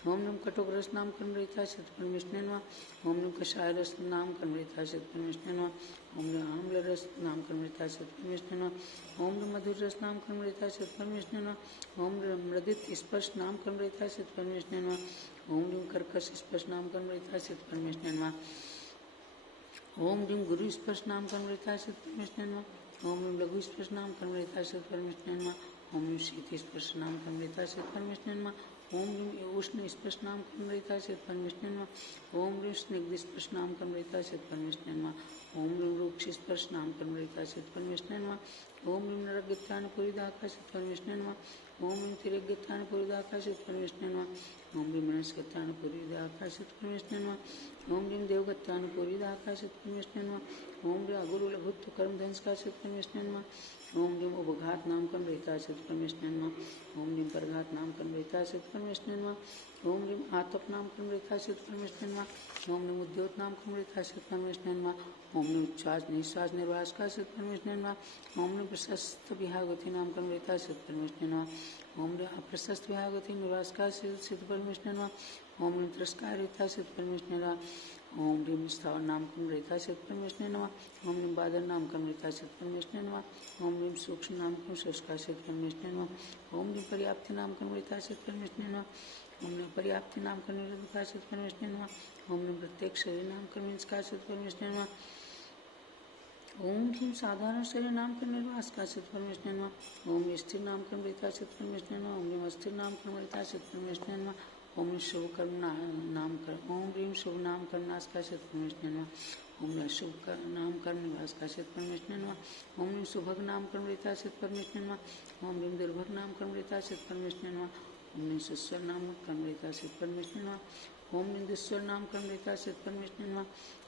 ओम ह्रीं कटुक रस नाम रहिताशित परमेश्वर नमः। ओम ह्रीं कषाय रस नाम रहिताशित परमेश्वर नमः। ओम ह्रीं आम्ल रस नाम रहिताशित परमेश्वर नमः। ओम ह्रीं मधुर रस नाम रहिताशित परमेश्वर नमः। ओम ह्रीं मृदित स्पर्श नाम रहिताशित परमेश्वर नमः। ओम ह्रीं कर्कश स्पर्श नाम रहिताशित परमेश्वर नमः। ओम ह्रीं गुरु स्पर्श नाम रहिताशित परमेश्वर नमः। ओम ह्रीं लघु स्पर्श नाम रहिताशित परमेश्वर नमः। ओम ह्रीं शीत स्पर्श नाम रहिताशित परमेश्वर नमः। ओम ह्रीं उष्ण स्पर्श नाम रहिताशित परमेश्वर नमः। ओम ह्रीं स्निग्ध स्पर्श नाम रहिताशित परमेश्वर नमः। ओम ह्रीं रूक्ष स्पर्श नाम रहिताशित परमेश्वर नमः। ओम ह्रीं नरगत्यानुपूरिताकाशित परमेश्वर नमः। ओम ह्रीं तिरगत्यानुपूरिताकाशित परमेश्वर नमः। ओम ह्रीं मनस्गत्यानुपूरिताकाशित परमेश्वर नमः। ओम ह्रीं देवगत्यानुपूरिताकाशित परमेश्वर नमः। ओम ह्रीं अगुरु लघुत्व कर्म ध्वंसकाशित परमेश्वर नमः। ओम ह्रीं उपघात नाम रहिताशित परमेश्वर नमः। ओम ह्रीं परघात नाम रहिताशित परमेश्वर नमः। ओम ह्रीं आतप नाम रहिताशित परमेश्वर नमः। ओम ह्रीं उद्योत नाम रहिताशित परमेश्वर नमः। ओम ह्रीं उच्छ्वास निश्वास निर्वास काशित परमेश्वर नमः। ओम ह्रीं प्रशस्त विहागति नाम रहिताशित परमेश्वर नमः। ओम ह्रीं अप्रशस्त विहागति निवास काशित परमेश्वर नमः। ओम ह्रीं तिरस्कार रहिताशित परमेश्वर नमः। ओम ह्रीं स्थावर नाम रहिताशित परमेश्वर नमः। ओम ह्रीं बादल नाम रहिताशित परमेश्वर नमः। ओम ह्रीं सूक्ष्म नाम शुष्काशित परमेश्वर नमः। ओम ह्रीं पर्याप्ति नाम रहिताशित परमेश्वर नमः। ओम ह्रीं पर्याप्ति नाम निरकाशित परमेश्वर नमः। ओम ह्रीं प्रत्येक शरीर नाम निष्काशित परमेश्वर नमः। ओम ह्रीं साधारण शरीर नाम निर्वास काशित परमेश्वर नमः। ओम स्थिर नाम रहिताशित परमेश्वर नमः। ओम ह्रीं अस्थिर नाम रहिताशित परमेश्वर नमः। ओम ह्रीं शुभ कर्म नाम ओम ह्रीं शुभ नाम नाश काशित परमेश्वर नमः। ओम ह्रीं अशुभ नाम निवास काशित परमेश्वर नमः। ओम ह्रीं सुभग नाम रहिताशित परमेश्वर नमः। ओम ह्रीं दुर्भग नाम रहिताशित परमेश्वर नमः। ओम ह्रीं सुस्वर नाम रहिताशित परमेश्वर नमः। ओम ह्रीं दुस्वर नाम रहिताशित परमेश्वर नमः।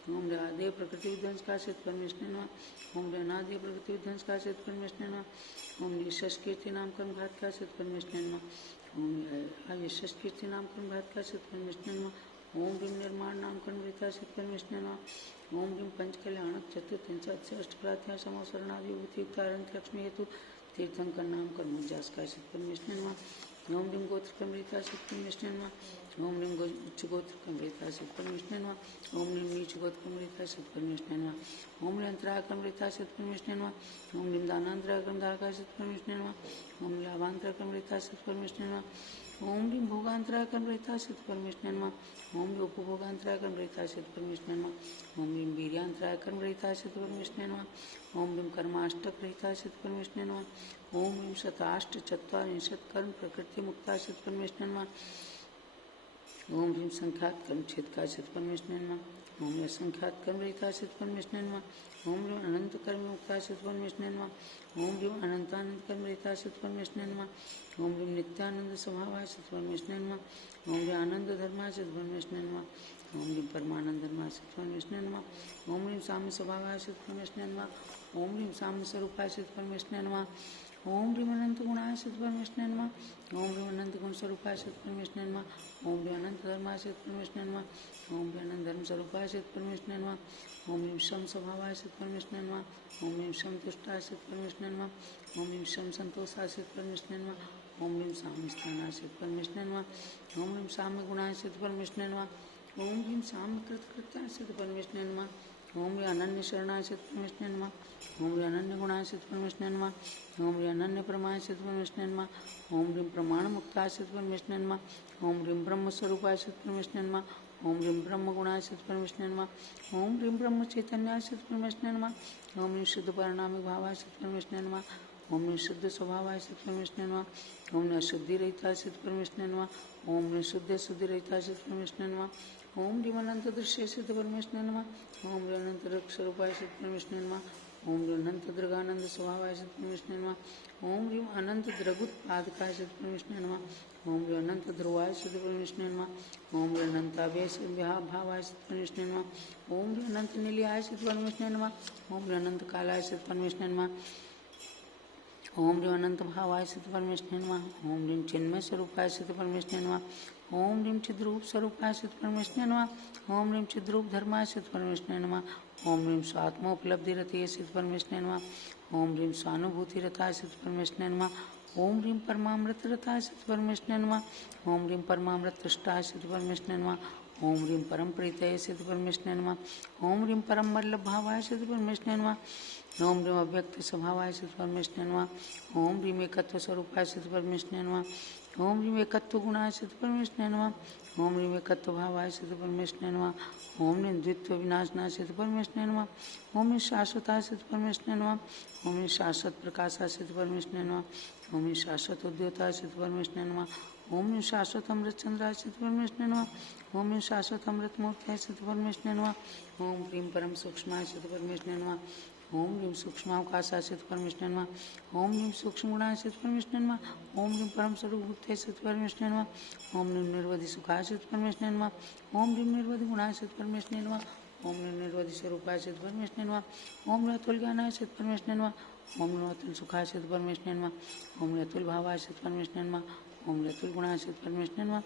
ओम ह्रीं आदेय प्रकृति विध्वंस काशित परमेश्वर नमः। ओम ह्रीं अनादेय प्रकृति विध्वंस काशित परमेश्वर नमः। ओम ह्रीं यशस् कीर्ति नाम घात काशित परमेश्वर नमः। ओम ह्रीं यशस् कीर्ति नाम घात काशित परमेश्वर नमः। ओम ह्रीं निर्माण नाम रहिताशित परमेश्वर नमः। ओम ह्रीं पंचकल्याणक चतुर्थिंशात् अष्टप्राध्याय समोसरणादि विभूति कारण लक्ष्मी हेतु तीर्थंकर नाम मुज्जास काशित परमेश्वर नमः। ओम ह्रीं गोत्र रहिताशित परमेश्वर नमः। ओम ह्रीं उच्च गोत्र रहिताशित परमेश्वर नमः। ओम ह्रीं नीच गोत्र रहिताशित परमेश्वर नमः। ओम ह्रीं अंतराय रहिताशित परमेश्वर नमः। ओम ह्रीं दानांतराय दाकाशित परमेश्वर नमः। ओम ह्रीं लाभांतराय रहिताशित परमेश्वर नमः। ओम ह्रीं भोगांतराय रहिताशित परमेश्वर नमः। ओम ह्रीं उपभोगांतराय रहिताशित परमेश्वर नमः। ओम ह्रीं वीर्यान्तराय रहिताशित परमेश्वर नमः। ओम ह्रीं कर्माष्टक रहिताशित परमेश्वर नमः। ओम ह्रीं शताष्ट चत्वारिंशत् कर्म प्रकृति मुक्ताशित परमेश्वर नमः। ओम ह्रीं संख्यात कर्म छेदकाशित परमेश्वर नमः। ओम ह्रीं असंख्यात कर्म रहिताशित परमेश्वर नमः। ओम ह्रीं अनंत कर्म मुक्ताशित परमेश्वर नमः। ओम ह्रीं अनंतानंद कर्म रहिताशित परमेश्वर नमः। ओम ह्रीं नित्यानंद स्वभावाशित परमेश्वर नमः। ओम ह्रीं आनंद धर्माशित परमेश्वर नमः। ओम ह्रीं परमानंद धर्माशित परमेश्वर नमः। ओम ह्रीं साम्य स्वभावाशित परमेश्वर नमः। ओम ह्रीं साम्य स्वरूपाशित परमेश्वर नमः। ओम ह्रीं अनंत गुणाशित परमेश्वर नमः। ओम ह्रीं अनंत गुण स्वरूपाशित परमेश्वर नमः। ओम ह्रीं अनंत धर्माशित परमेश्वर नमः। ओम ह्रीं अनंत धर्म स्वरूपाशित परमेश्वर नमः। ओम ह्रीं शम स्वभावाशित परमेश्वर नमः। ओम ह्रीं शम तुष्टाशित परमेश्वर नमः। ओम ह्रीं शम संतोषाशित परमेश्वर नमः। ओम ह्रीं साम्य स्थानाशित परमेश्वर नमः। ओम ह्रीं साम्य गुणाशित परमेश्वर नमः। ओम ह्रीं साम्य कृत्याशित परमेश्वर नमः। ओम ह्रीं अनन्य शरणाशित परमेश्वर नमः। ओम ह्रीं अनन्य गुणाशित परमेश्वर नमः। ओम ह्रीं अनन्य प्रमाशित परमेश्वर नमः। ओम ह्रीं प्रमाण मुक्ताशित परमेश्वर नमः। ओम ह्रीं ब्रह्म स्वरूपाशित परमेश्वर नमः। ओम ह्रीं ब्रह्म गुणाशित परमेश्वर नमः। ओम ह्रीं ब्रह्म चैतन्याशित परमेश्वर नमः। ओम ह्रीं शुद्ध परिणामिक भावाशित परमेश्वर नमः। ओम ह्रीं शुद्ध स्वभावाय सिद्ध परमेश्वराय नमः। ओम ह्रीं अशुद्धि रहिताय सिद्ध परमेश्वराय नमः। ओम ह्रीं शुद्ध शुद्धि रहिताय सिद्ध परमेश्वराय नमः। ओम ह्रीं अनंत दृश्य सिद्ध परमेश्वराय नमः। ओम ह्रीं अनंत स्वरूपाय सिद्ध परमेश्वराय नमः। ओम ह्रीं अनंत दृगानंद स्वभावाय सिद्ध परमेश्वराय नमः। ओम ह्रीं अनंत द्रगुत्पादकाय सिद्ध परमेश्वराय नमः। ओम ह्रीं अनंत ध्रुवाय सिद्ध परमेश्वराय नमः। ओम ह्रीं अनंताभय भावाय सिद्ध परमेश्वराय नमः। ओम ह्रीं अनंत निलयाय सिद्ध परमेश्वराय नमः। ओम ह्रीं अनंत कालाय सिद्ध परमेश्वराय नमः। ओम ह्रीं अनंत भावाय सिद्ध परमेश्वराय नमः। ओम ह्रीं चिन्मय स्वरूपाय सिद्ध परमेश्वराय नमः। ओम ह्रीं चिद्रूप स्वरूपाय सिद्ध परमेश्वराय नमः। ओम ह्रीं चिद्रूप धर्माय सिद्ध परमेश्वराय नमः। ओम ह्रीं स्वात्मोपलब्धि रते सिद्ध परमेश्वराय नमः। ओम ह्रीं स्वानुभूति रताय सिद्ध परमेश्वराय नमः। ओम ह्रीं परमामृत रताय सिद्ध परमेश्वराय नमः। ओम ह्रीं परमामृत तृष्टाय सिद्ध परमेश्वराय नमः। ओम ह्रीं परम प्रीतये सिद्ध परमेश्वराय नमः। ओम ह्रीं परम वल्लभ भावाय सिद्ध परमेश्वराय नमः। ओम ह्रीं अव्यक्त स्वभावाय सिद्ध परमेश्वराय नमः। ओम ह्रीं एकत्व स्वरूपाय सिद्ध परमेश्वराय नमः। ओम ह्रीं एकत्व गुणाय सिद्ध परमेश्वराय नमः। ओम ह्रीं एकत्व भावाय सिद्ध परमेश्वराय नमः। ओम ह्रीं द्वित्व विनाशनाय सिद्ध परमेश्वराय नमः। ओम ह्रीं शाश्वताय सिद्ध परमेश्वराय नमः। ओम ह्रीं शाश्वत प्रकाशाय सिद्ध परमेश्वराय नमः। ओम ह्रीं शाश्वत उद्योताय सिद्ध परमेश्वराय नमः। ओम ह्रीं शाश्वत अमृत चंद्राय सिद्ध परमेश्वराय नमः। ओम ह्रीं शाश्वत अमृत मूर्त्याय सिद्ध परमेश्वराय नमः। ओम ह्रीं परम सूक्ष्माय सिद्ध परमेश्वराय नमः। ओम ह्रीं सूक्ष्मावकाशाय सिद्ध परमेश्वराय नमः। ओम ह्रीं सूक्ष्म गुणाय सिद्ध परमेश्वराय नमः। ओम ह्रीं परम स्वरूप भूत्याय सिद्ध परमेश्वराय नमः। ओम ह्रीं निर्वधि सुखाय सिद्ध परमेश्वराय नमः। ओम ह्रीं निर्वधि गुणाय सिद्ध परमेश्वराय नमः। ओम ह्रीं निर्वधि स्वरूपाय सिद्ध परमेश्वराय नमः। ओम ह्रीं अतुल ज्ञानाय सिद्ध परमेश्वराय नमः। ओम ह्रीं अतुल सुखाय सिद्ध परमेश्वराय नमः। ओम ह्रीं अतुल भावाय सिद्ध परमेश्वराय नमः। ओम ह्रीं अतुल गुणाय सिद्ध परमेश्वराय नमः।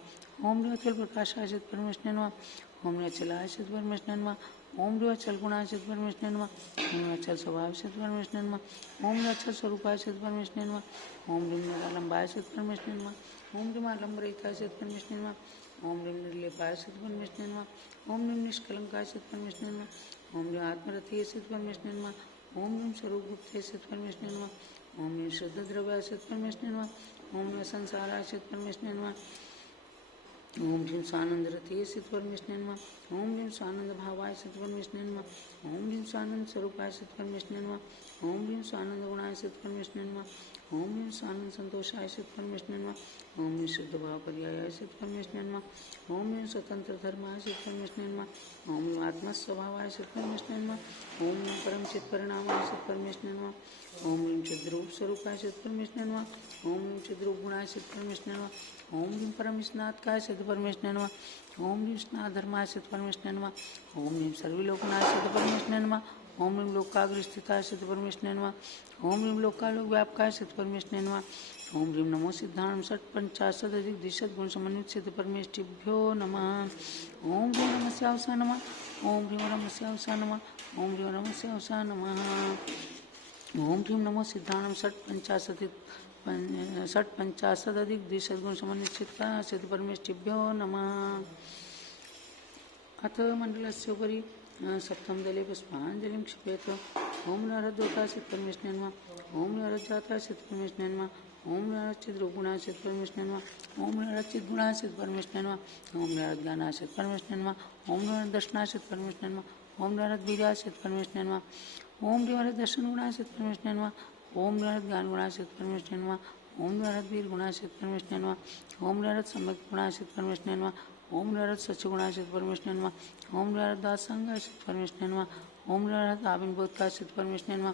ओम ह्रीं अतुल प्रकाशाय सिद्ध परमेश्वराय नमः। ओम ह्रीं अचलाय सिद्ध परमेश्वराय नमः। ओम ह्रीं अचल गुणाय सिद्ध परमेश्वराय नमः। ओम ह्रीं अचल स्वभाव सिद्ध परमेश्वराय नमः। ओम ह्रीं अचल स्वरूपाय सिद्ध परमेश्वराय नमः। ओम ह्रीं निरालंबाय सिद्ध परमेश्वराय नमः। ओम ह्रीं आलंब रहिताय सिद्ध परमेश्वराय नमः। ओम ह्रीं निर्लेपाय सिद्ध परमेश्वराय नमः। ओम ह्रीं निष्कलंकाय सिद्ध परमेश्वराय नमः। ओम ह्रीं आत्मरतीय सिद्ध परमेश्वराय नमः। ओम ह्रीं स्वरूप गुप्ते सिद्ध परमेश्वराय नमः। ओम ह्रीं शुद्ध द्रव्याय सिद्ध परमेश्वराय नमः। ओम ह्रीं संसाराय सिद्ध परमेश्वराय नमः। ओम ह्रीं स्वानंद रतीय सिद्ध परमेश्वराय नमः। ओम ह्रीं स्वानंद भावाय सिद्ध परमेश्वराय नमः। ओम ह्रीं स्वानंद स्वरूपाय सिद्ध परमेश्वराय नमः। ओम ह्रीं स्वानंद गुणाय सिद्ध परमेश्वराय नमः। ओम ह्रीं स्वानंद संतोषाय सिद्ध परमेश्वराय नमः। ओम ह्रीं शुद्ध भाव पर्यायाय सिद्ध परमेश्वराय नमः। ओम ह्रीं स्वतंत्र धर्माय सिद्ध परमेश्वराय नमः। ओम ह्रीं आत्मस्वभावाय सिद्ध परमेश्वराय नमः। ओम ह्रीं परम चित् परिणामाय सिद्ध परमेश्वराय नमः। ओम ह्रीं चिद्रूप स्वरूपाय सिद्ध परमेश्वराय नमः। ओम ह्रीं चिद्रूप गुणाय सिद्ध परमेश्वराय नमः। ओम ह्रीं परम स्नातकाय सिद्ध परमेश्वराय नमः। ओम ह्रीं स्नात धर्माय सिद्ध परमेश्वराय नमः। ओम ह्रीं सर्वलोकनाय सिद्ध परमेश्वराय नमः। ओम ह्रीं लोकाग्र स्थिताय सिद्ध परमेश्वराय नमः। ओम ह्रीं लोकालोक व्यापकाय सिद्ध परमेश्वराय नमः। ओम ह्रीं नमो सिद्धाणं षट्पञ्चाशदधिक द्विशत गुण समन्वित सिद्ध परमेष्ठिभ्यो नमः। ओम ह्रीं नमस्यावसा नमः। ओम ह्रीं नमस्यावसा नमः। ओम ह्रीं नमस्यावसा नमः। ओम ह्रीं नमो सिद्धाणं षट्पञ्चाशदधिक द्विशत गुण समन्वित सिद्ध परमेष्ठिभ्यो नमः। अथ मंडलस्योपरि सप्तमदले पुष्पाञ्जलिं क्षिपेत। ओम नरद्योताय सिद्ध परमेश्वराय नमः। ओम नरज्जाताय सिद्ध परमेश्वराय नमः। ओम नरचिद्रूपगुणाय सिद्ध परमेश्वराय नमः। ओम नरचिद्गुणाय सिद्ध परमेश्वराय नमः। ओम नरज्ञानाय सिद्ध परमेश्वराय नमः। ओम नरदर्शनाय सिद्ध परमेश्वराय नमः। ओम नरद्वीर्याय सिद्ध परमेश्वराय नमः। ओम नरदर्शन गुणाय सिद्ध परमेश्वराय नमः। ओम नरज्ञान गुणाय सिद्ध परमेश्वराय नमः। ओम नरद्वीर गुणाय सिद्ध परमेश्वराय नमः। ओम नरद सम्यक गुणाय सिद्ध परमेश्वराय नमः। ओम नरद सच्च गुणाय सिद्ध परमेश्वराय नमः। ओम नरद दासंगाय सिद्ध परमेश्वराय नमः। ओम नरद आविर्भूताय सिद्ध परमेश्वराय नमः।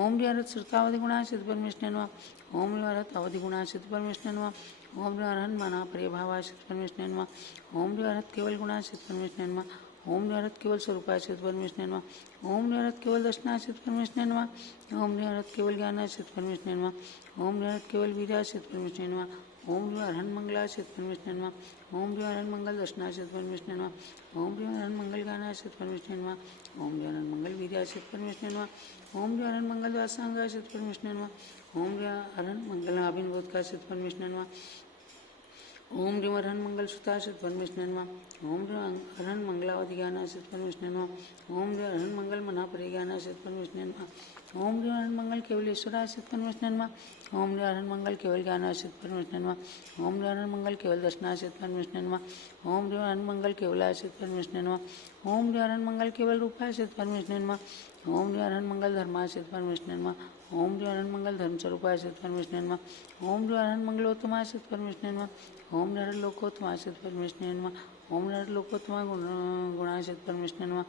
ओम नरद श्रुतावधि गुणाय सिद्ध परमेश्वराय नमः। ओम नरद अवधि गुणाय सिद्ध परमेश्वराय नमः। ओम नरहन मना परिभावाय सिद्ध परमेश्वराय नमः। ओम नरद केवल गुणाय सिद्ध परमेश्वराय नमः। ओम नरद केवल स्वरूपाय सिद्ध परमेश्वराय नमः। ओम नरद केवल दर्शनाय सिद्ध परमेश्वराय नमः। ओम नरद केवल ज्ञानाय सिद्ध परमेश्वराय नमः। ओम नरद केवल वीर्याय सिद्ध परमेश्वराय नमः। ओम अरहन मंगलाय सिद्ध परमेश्वराय नमः। ओम अरहन मंगल दर्शनाय सिद्ध परमेश्वराय नमः। ओम अरहन मंगल ज्ञानाय सिद्ध परमेश्वराय नमः। ओम अरहन मंगल वीर्याय सिद्ध परमेश्वराय नमः। ओम अरहन मंगल वासांगाय सिद्ध परमेश्वराय नमः। ओम अरहन मंगल आविर्भूताय सिद्ध परमेश्वराय नमः। ओम ह्रीं अरहन मंगल सुताय सिद्ध परमेश्वराय नमः। ओम अरहन मंगलावधि ज्ञानाय सिद्ध परमेश्वराय नमः। ओम अरहन मंगल मना परिज्ञानाय सिद्ध परमेश्वराय नमः। ओम अरहन मंगल केवल ईश्वराय सिद्ध परमेश्वराय नमः। ओम अरहन मंगल केवल ज्ञानाय सिद्ध परमेश्वराय नमः। ओम अरहन मंगल केवल दर्शनाय सिद्ध परमेश्वराय नमः। ओम अरहन मंगल केवलाय सिद्ध परमेश्वराय नमः। ओम अरहन मंगल केवल रूपाय सिद्ध परमेश्वराय नमः। ओम अरहन मंगल धर्माय सिद्ध परमेश्वराय नमः। ओम ह्रीं हर मंगल धर्म स्वरूपाय सत्परमेष्ठिने नमः। ओम ह्रीं हर मंगलोत्तमाय सत्परमेष्ठिने नमः। ओम ह्रीं हर लोकोत्तमाय सत्परमेष्ठिने नमः। ओम ह्रीं हर लोकोत्तमाय गुणाय सत्परमेष्ठिने नमः।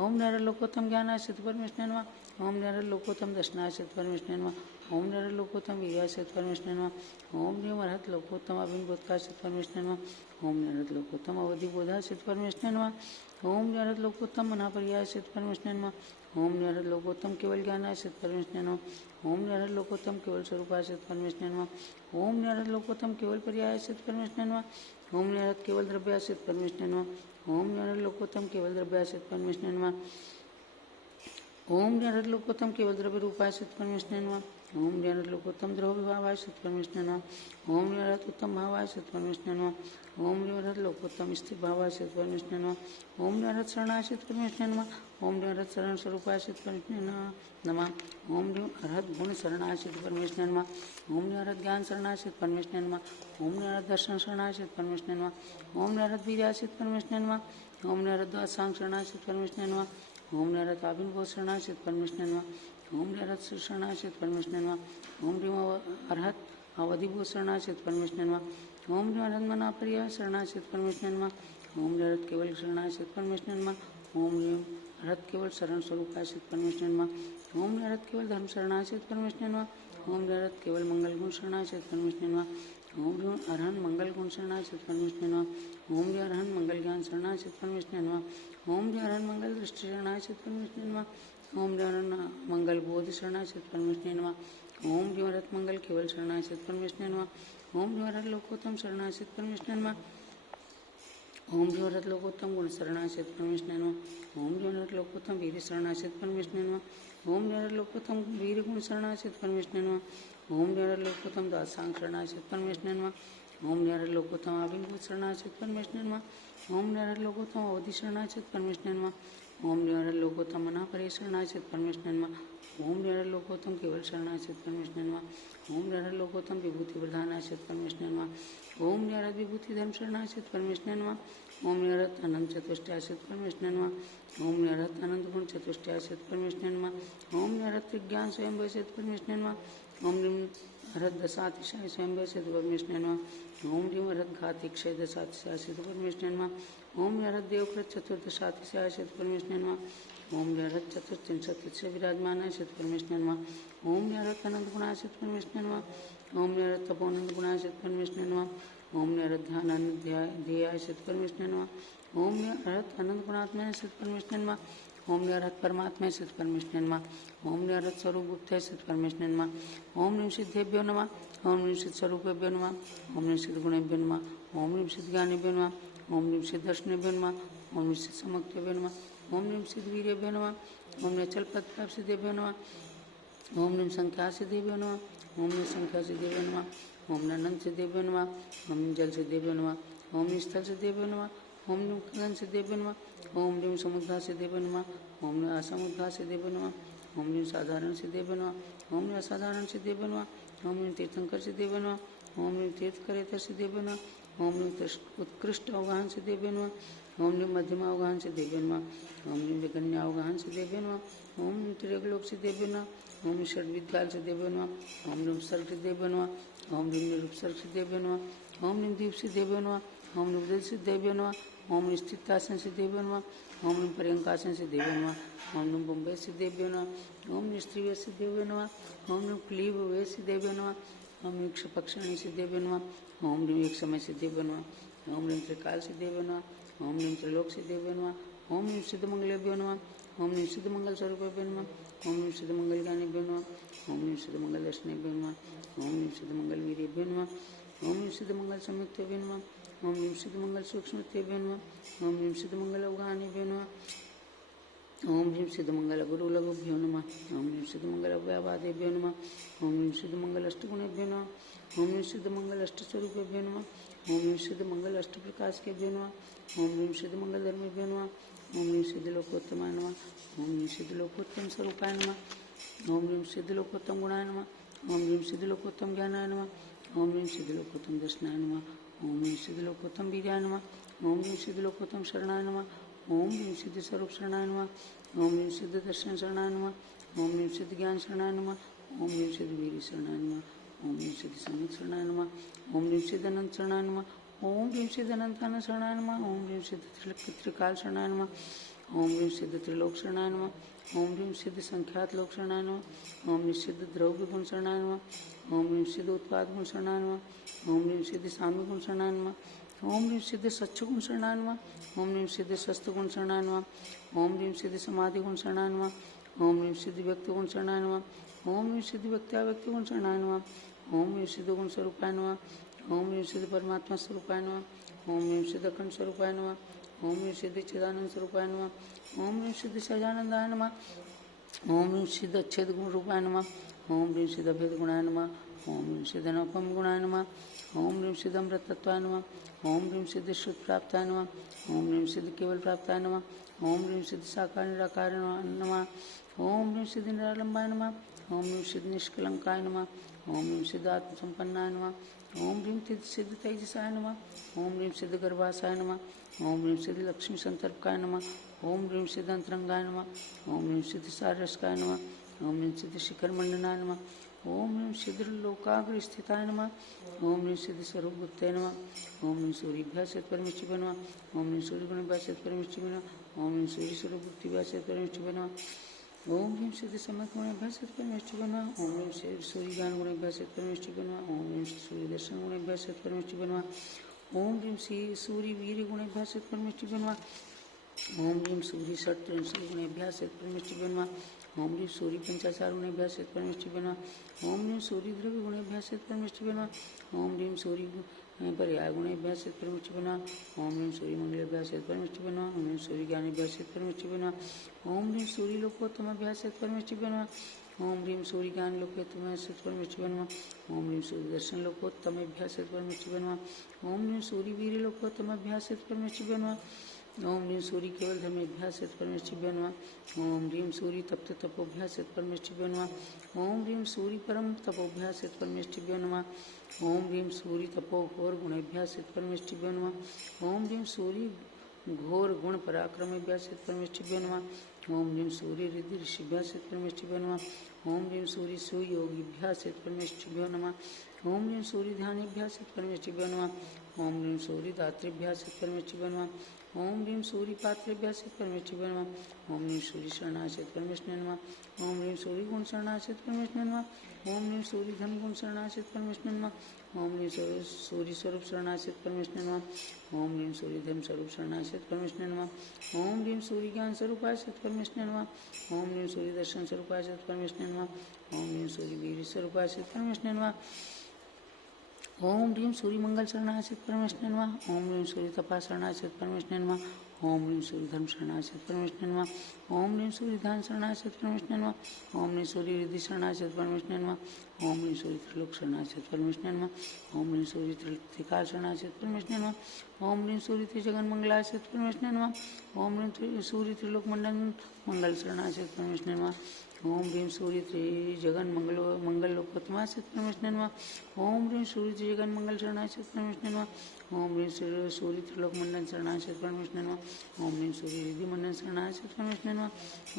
ओम ह्रीं हर लोकोत्तम ज्ञानाय सत्परमेष्ठिने नमः। ओम ह्रीं हर लोकोत्तम दर्शनाय सत्परमेष्ठिने नमः। ओम ह्रीं हर लोकोत्तम वीर्याय सत्परमेष्ठिने नमः। ओम ह्रीं हर लोकोत्तम अभिनवोत्काय सत्परमेष्ठिने नमः। ओम ह्रीं हर लोकोत्तम अवधिबोधाय सत्परमेष्ठिने नमः। ओम ह्रीं हर लोकोत्तम मनापर्याय सत्परमेष्ठिने नमः। ओम ह्रीं हर लोकोत्तम केवल ज्ञानाय सत्परमेष्ठिने नमः। ओम ह्रीं हर लोकोत्तम केवल स्वरूपाय सत्परमेष्ठिने नमः। ओम ह्रीं हर लोकोत्तम केवल पर्याय सत्परमेष्ठिने नमः। ओम ह्रीं हर केवल द्रव्याय सत्परमेष्ठिने नमः। ओम ह्रीं हर लोकोत्तम केवल द्रव्याय सत्परमेष्ठिने नमः। ओम ह्रीं हर लोकोत्तम केवल द्रव्य रूपाय सत्परमेष्ठिने नमः। ओम ह्रीं हर लोकोत्तम द्रव्य भावाय सत्परमेष्ठिने नमः। ओम ह्रीं हर उत्तम भावाय सत्परमेष्ठिने नमः। ओम ह्रीं हर लोकोत्तम स्थिर भावाय सत्परमेष्ठिने नमः। ओम ह्रीं हर शरणाय सत्परमेष्ठिने नमः। ओम ह्रीं हर शरण स्वरूपाय सत्परमेष्ठिने नमः। ओम ह्रीं हर गुण शरणाय सत्परमेष्ठिने नमः। ओम ह्रीं हर ज्ञान शरणाय सत्परमेष्ठिने नमः। ओम ह्रीं हर दर्शन शरणाय सत्परमेष्ठिने नमः। ओम ह्रीं हर वीर्याय सत्परमेष्ठिने नमः। ओम ह्रीं हर द्वासांग शरणाय सत्परमेष्ठिने नमः। ओम ह्रीं हर आविर्भूत शरणाय सत्परमेष्ठिने नमः। ओम ह्रीं हर शरणाय सत्परमेष्ठिने नमः। ओम ह्रीं अर्हत अवधिभूत शरणाय सत्परमेष्ठिने नमः। ओम ह्रीं अर्हत मनापर्याय शरणाय सत्परमेष्ठिने नमः। ओम ह्रीं अर्हत केवल शरणाय सत्परमेष्ठिने नमः। ओम ह्रीं अर्हत केवल शरण स्वरूपाय सत्परमेष्ठिने नमः। ओम ह्रीं अर्हत केवल धर्म शरणाय सत्परमेष्ठिने नमः। ओम ह्रीं अर्हत केवल मंगल गुण शरणाय सत्परमेष्ठिने नमः। ओम ह्रीं अर्हत मंगल गुण शरणाय सत्परमेष्ठिने नमः। ओम ह्रीं अर्हत मंगल ज्ञान शरणाय सत्परमेष्ठिने नमः। ओम ह्रीं अर्हत मंगल दृष्टि शरणाय सत्परमेष्ठिने नमः। ओम ह्रीं अर्हत मंगल बोध शरणाय सत्परमेष्ठिने नमः। ओम ह्रीं अर्हत मंगल केवल शरणाय सत्परमेष्ठिने नमः। ओम ह्रीं अर्हत लोकोत्तम शरणाय सत्परमेष्ठिने नमः। ओम ह्रीं अर्हत लोकोत्तम गुण शरणाय सत्परमेष्ठिने नमः। ओम ह्रीं अर्हत लोकोत्तम वीर शरणाय सत्परमेष्ठिने नमः। ओम ह्रीं अर्हत लोकोत्तम वीर गुण शरणाय सत्परमेष्ठिने नमः। ओम ह्रीं अर्हत लोकोत्तम दासांग शरणाय सत्परमेष्ठिने नमः। ओम ह्रीं अर्हत लोकोत्तम अभिनवोत्काय शरणाय सत्परमेष्ठिने नमः। ओम ह्रीं अर्हत लोकोत्तम अवधि शरणाय सत्परमेष्ठिने नमः। ओम ह्रीं अर्हत लोकोत्तम मनापर्याय शरणाय सत्परमेष्ठिने नमः। ओम ह्रीं अर्हत लोकोत्तम केवल शरणाय सत्परमेष्ठिने नमः। ओम ह्रीं अर्हत लोकोत्तम विभूति प्रधानाय सत्परमेष्ठिने नमः। ओम ह्रीं अर्हत विभूति धर्म शरणाय सत्परमेष्ठिने नमः। ओम ह्रीं अर्हत अनंत चतुष्टयाय सत्परमेष्ठिने नमः। ओम ह्रीं अर्हत अनंत गुण चतुष्टयाय सत्परमेष्ठिने नमः। ओम ह्रीं अर्हत ज्ञान स्वयंभव सत्परमेष्ठिने नमः। ओम ह्रीं अर्हत दशातिशय स्वयंभव सत्परमेष्ठिने नमः। ओम ह्रीं अर्हत घातिक्षय दशातिशय सत्परमेष्ठिने नमः। ओम ह्रीं अर्हत देवकृत चतुर्दशातिशय सत्परमेष्ठिने नमः। ओम ह्रीं अर्हत चतुर्त्रिंशतिशय विराजमानाय सत्परमेष्ठिने नमः। ओम ह्रीं अर्हत अनंत गुणाय सत्परमेष्ठिने नमः। ओम ह्रीं अर्हत तपोनंद गुणाय सत्परमेष्ठिने नमः। ओम ह्रीं अर्हत ध्यानानंद ध्येयाय सत्परमेष्ठिने नमः। ओम ह्रीं अर्हत अनंत गुणात्मने सत्परमेष्ठिने नमः। ओम ह्रीं अर्हत परमात्मने सत्परमेष्ठिने नमः। ओम ह्रीं अर्हत स्वरूप गुप्ताय सत्परमेष्ठिने नमः। ओम ह्रीं सिद्धेभ्यो नमः। ओम ह्रीं सिद्ध स्वरूपेभ्यो नमः। ओम ह्रीं सिद्ध गुणेभ्यो नमः। ओम ह्रीं सिद्ध ज्ञानेभ्यो नमः। ओम ह्रीं सिद्ध दर्शनेभ्यो नमः। ओम ह्रीं सिद्ध समक्तेभ्यो नमः। ओम ह्रीं सिद्ध वीर्येभ्यो नमः। ओम ह्रीं चल पद सिद्धेभ्यो नमः। ओम ह्रीं संख्या सिद्धेभ्यो नमः। ओम ह्रीं संख्या सिद्धेभ्यो नमः। ओम ह्रीं अनंत सिद्धेभ्यो नमः। ओम ह्रीं जल सिद्धेभ्यो नमः। ओम ह्रीं स्थल सिद्धेभ्यो नमः। ओम ह्रीं गगन सिद्धेभ्यो नमः। ओम ह्रीं समुद्धा सिद्धेभ्यो नमः। ओम ह्रीं असमुद्धा सिद्धेभ्यो नमः। ओम ह्रीं साधारण सिद्धेभ्यो नमः। ओम ह्रीं असाधारण सिद्धेभ्यो नमः। ओम ह्रीं तीर्थंकर सिद्धेभ्यो नमः। ओम ह्रीं तीर्थकरेतर सिद्धेभ्यो नमः। ओम ह्रीं उत्कृष्ट अवगाहन सिद्धेभ्यो नमः। ओम ह्रीं मध्यम अवगाहन सिद्धेभ्यो नमः। ओम ह्रीं विगण्य अवगाहन सिद्धेभ्यो नमः। ओम ह्रीं त्रिलोक सिद्धेभ्यो नमः। ओम ह्रीं षड्विद्याल सिद्धेभ्यो नमः। ओम ह्रीं उपसर्ग सिद्धेभ्यो नमः। ओम ह्रीं निरुपसर्ग सिद्धेभ्यो नमः। ओम ह्रीं दीप सिद्धेभ्यो नमः। ओम ह्रीं उदय सिद्धेभ्यो नमः। ओम ह्रीं स्थितासन सिद्धेभ्यो नमः। ओम ह्रीं पर्यंकासन सिद्धेभ्यो नमः। ओम ह्रीं बुम्बे सिद्धेभ्यो नमः। ओम ह्रीं स्त्रीवे सिद्धेभ्यो नमः। ओम ह्रीं क्लीब वे सिद्धेभ्यो नमः। ओम ह्रीं क्षपक्षिणी सिद्धेभ्यो नमः। ओम ह्रीं एक समय सिद्धेभ्यो नमः। ओम ह्रीं त्रिकाल सिद्धेभ्यो नमः। ओम ह्रीं त्रिलोक सिद्धेभ्यो नमः। ओम ह्रीं सिद्धमंगलेभ्यो नमः। ओम ह्रीं सिद्धमंगल स्वरूपेभ्यो नमः। ओम ह्रीं सिद्धमंगल ज्ञानेभ्यो नमः। ओम ह्रीं सिद्धमंगल दर्शनेभ्यो नमः। ओम ह्रीं सिद्धमंगल वीर्येभ्यो नमः। ओम ह्रीं सिद्धमंगल संयुक्तेभ्यो नमः। ओम ह्रीं सिद्धमंगल सूक्ष्मतेभ्यो नमः। ओम ह्रीं सिद्धमंगल अवगाहनेभ्यो नमः। ओम ह्रीं सिद्धमंगल गुरु लघुभ्यो नमः। ओम ह्रीं सिद्धमंगल अव्ययवादेभ्यो नमः। ओम ह्रीं सिद्धमंगल अष्टगुणेभ्यो नमः। ओम ह्रीं सिद्धमंगल अष्टस्वरूपेभ्यो नमः। ओम ह्रीं सिद्धमंगल अष्टप्रकाशकेभ्यो नमः। ओम ह्रीं सिद्धमंगल धर्मेभ्यो नमः। ओम ह्रीं सिद्धलोकोत्तमाय नमः। ओम ह्रीं सिद्धलोकोत्तम स्वरूपाय नमः। ओम ह्रीं सिद्धलोकोत्तम गुणाय नमः। ओम ह्रीं सिद्धलोकोत्तम ज्ञानाय नमः। ओम ह्रीं सिद्धलोकोत्तम दर्शनाय नमः। ओम ह्रीं सिद्धलोकोत्तम वीर्याय नमः। ओम ह्रीं सिद्धलोकोत्तम शरणाय नमः। ओम ह्रीं सिद्ध स्वरूप शरणाय नमः। ओम ह्रीं सिद्ध दर्शन शरणाय नमः। ओम ह्रीं सिद्ध ज्ञान शरणाय नमः। ओम ह्रीं सिद्धि वीर शरणाय नमः। ओम ह्रीं सिद्धि समित शरणाय नमः। ओम ह्रीं सिद्धि अनंत शरणाय नमः। ओम ह्रीं सिद्धि अनंतान शरणाय नमः। ओम ह्रीं सिद्धि त्रिकाल शरणाय नमः। ओम ह्रीं सिद्धि त्रिलोक शरणाय नमः। ओम ह्रीं सिद्धि संख्यात लोक शरणाय नमः। ओम ह्रीं सिद्धि द्रव्य गुण शरणाय नमः। ओम ह्रीं सिद्धि उत्पाद गुण शरणाय नमः। ओम ह्रीं सिद्धि साम्य गुण शरणाय नमः। ओम ह्रीं सिद्धि सच्च गुण शरणाय नमः। ओम ह्रीं सिद्धि शस्त्र गुण शरणाय नमः। ओम ह्रीं सिद्धि समाधि गुण शरणाय नमः। ओम ह्रीं सिद्धि व्यक्ति गुण शरणाय नमः। ओम ह्रीं सिद्धि व्यक्ति गुण शरणाय नमः। ओम ह्रीं सिद्धि गुण स्वरूपाय नमः। ओम ह्रीं सिद्धि परमात्मा स्वरूपाय नमः। ओम ह्रीं सिद्धि अखंड स्वरूपाय नमः। ओम ह्रीं सिद्धि चिदानंद स्वरूपाय नमः। ओम ह्रीं सिद्धि सजानंदाय नमः। ओम ह्रीं सिद्धि अच्छेद गुण रूपाय नमः। ओम ह्रीं सिद्धि अभेद गुणाय नमः। ओम ह्रीं सिद्धि अनुपम गुणाय नमः। ओम ह्रीं सिद्धि अमृत तत्वाय नमः। ओम ह्रीं सिद्धि श्रुत प्राप्ताय नमः। ओम ह्रीं सिद्धि केवल प्राप्ताय नमः। ओम ह्रीं सिद्धि साकार निराकार नमः। ओम ह्रीं सिद्धि निरालंबाय नमः। ओम ह्रीं सिद्धि निष्कलंकाय नमः। ओम ह्रीं सिद्धि आत्मसंपन्नाय नमः। ओम ह्रीं सिद्धि तेजसाय नमः। ओम ह्रीं सिद्धि गर्भासाय नमः। ओम ह्रीं सिद्धि लक्ष्मी संतर्पकाय नमः। ओम ह्रीं सिद्धि अंतरंगाय नमः। ओम ह्रीं सिद्धि सारस्काय नमः। ओम ह्रीं सिद्धि शिखर मंडनाय नमः। ओम ह्रीं सिद्धि लोकाग्र स्थिताय नमः। ओम ह्रीं सिद्धि स्वरूप गुप्ताय नमः। ओम ह्रीं सूर्यभ्यासेत परमेश्वर नमः। ओम ह्रीं सूर्य गुणभ्यासेत परमेश्वर नमः। ओम ह्रीं सूर्य स्वरूप गुप्तिभ्यासेत परमेश्वर नमः। ओम ह्रीं सिद्धि समक गुणभ्यासेत परमेश्वर नमः। ओम ह्रीं सिद्धि सूर्य ज्ञान गुणभ्यासेत परमेश्वर नमः। ओम ह्रीं सूर्य दर्शन गुणभ्यासेत परमेश्वर नमः। ओम ह्रीं सूर्य वीर गुणभ्यासेत परमेश्वर नमः। ओम ह्रीं सूर्य षट् गुणेभ्यासेत परमेश्वर नमः। ओम ह्रीं सूर्य पंचाचार गुणेभ्यासेत परमेश्वर नमः। ओम ह्रीं सूर्य द्रव्य गुणेभ्यासेत परमेश्वर नमः। ओम ह्रीं सूर्य पर्याय गुणेभ्यासेत परमेश्वर नमः। ओम ह्रीं सूर्य मंगलेभ्यासेत परमेश्वर नमः। ओम ह्रीं सूर्य ज्ञानेभ्यासेत परमेश्वर नमः। ओम ह्रीं सूर्य लोकोत्तमभ्यासेत परमेश्वर नमः। ओम ह्रीं सूर्य ज्ञान लोकोत्तमभ्यासेत परमेश्वर नमः। ओम ह्रीं सूर्य दर्शन लोकोत्तमभ्यासेत परमेश्वर नमः। ओम ह्रीं सूर्य वीर लोकोत्तमभ्यासेत परमेश्वर नमः। ओम ह्रीं सूर्य केवल धर्मेभ्यासेत परमेश्वर नमः। ओम ह्रीं सूर्य तप्त तपोभ्यासेत परमेश्वर नमः। ओम ह्रीं सूर्य परम तपोभ्यासेत परमेश्वर नमः। ओम ह्रीं सूर्य तपो घोर गुणेभ्यासेत परमेश्वर नमः। ओम ह्रीं सूर्य घोर गुण पराक्रमेभ्यासेत परमेश्वर नमः। ओम ह्रीं सूर्य रिद्धि ऋषिभ्यासेत परमेश्वर नमः। ओम ह्रीं सूर्य सुयोगिभ्यासेत परमेश्वर नमः। ओम ह्रीं सूर्य ध्यानेभ्यासेत परमेश्वर नमः। ओम ह्रीं सूर्य दात्रेभ्यासेत परमेश्वर नमः। ओम ह्रीं सूर्य पात्रेभ्यासेत परमेश्वर नमः। ओम ह्रीं सूर्य शरणासेत परमेश्वर नमः। ओम ह्रीं सूर्य गुण शरणासेत परमेश्वर नमः। ओम ह्रीं सूर्य धन गुण शरणासेत परमेश्वर नमः। ओम ह्रीं सूर्य स्वरूप शरणासेत परमेश्वर नमः। ओम ह्रीं सूर्य धर्म स्वरूप शरणासेत परमेश्वर नमः। ओम ह्रीं सूर्य ज्ञान स्वरूपासेत परमेश्वर नमः। ओम ह्रीं सूर्य दर्शन स्वरूपासेत परमेश्वर नमः। ओम ह्रीं सूर्य वीर स्वरूपासेत परमेश्वर नमः। ओम ह्रीं सूर्य मंगल शरणासेत परमेश्वर नमः। ओम ह्रीं सूर्य तपा शरणासेत परमेश्वर नमः। ओम ह्रीं सूर्य धर्म शरणासेत परमेश्वर नमः। ओम ह्रीं सूर्य ध्यान शरणासेत परमेश्वर नमः। ओम ह्रीं सूर्य रिद्धि शरणासेत परमेश्वर नमः। ओम ह्रीं सूर्य त्रिलोक शरणासेत परमेश्वर नमः। ओम ह्रीं सूर्य त्रिकाल शरणासेत परमेश्वर नमः। ओम ह्रीं सूर्य त्रिजगन मंगलासेत परमेश्वर नमः। ओम ह्रीं सूर्य त्रिलोक मंगल शरणासेत परमेश्वर नमः। ओम ह्रीं सूर्य त्रिजगन मंगल लोकोत्तमासेत परमेश्वर नमः। ओम ह्रीं सूर्य त्रिजगन मंगल शरणासेत परमेश्वर नमः। ओम ह्रीं सूर्य त्रिलोक मंडन शरणासेत परमेश्वर नमः। ओम ह्रीं सूर्य रिद्धि मंडन शरणासेत परमेश्वर नमः।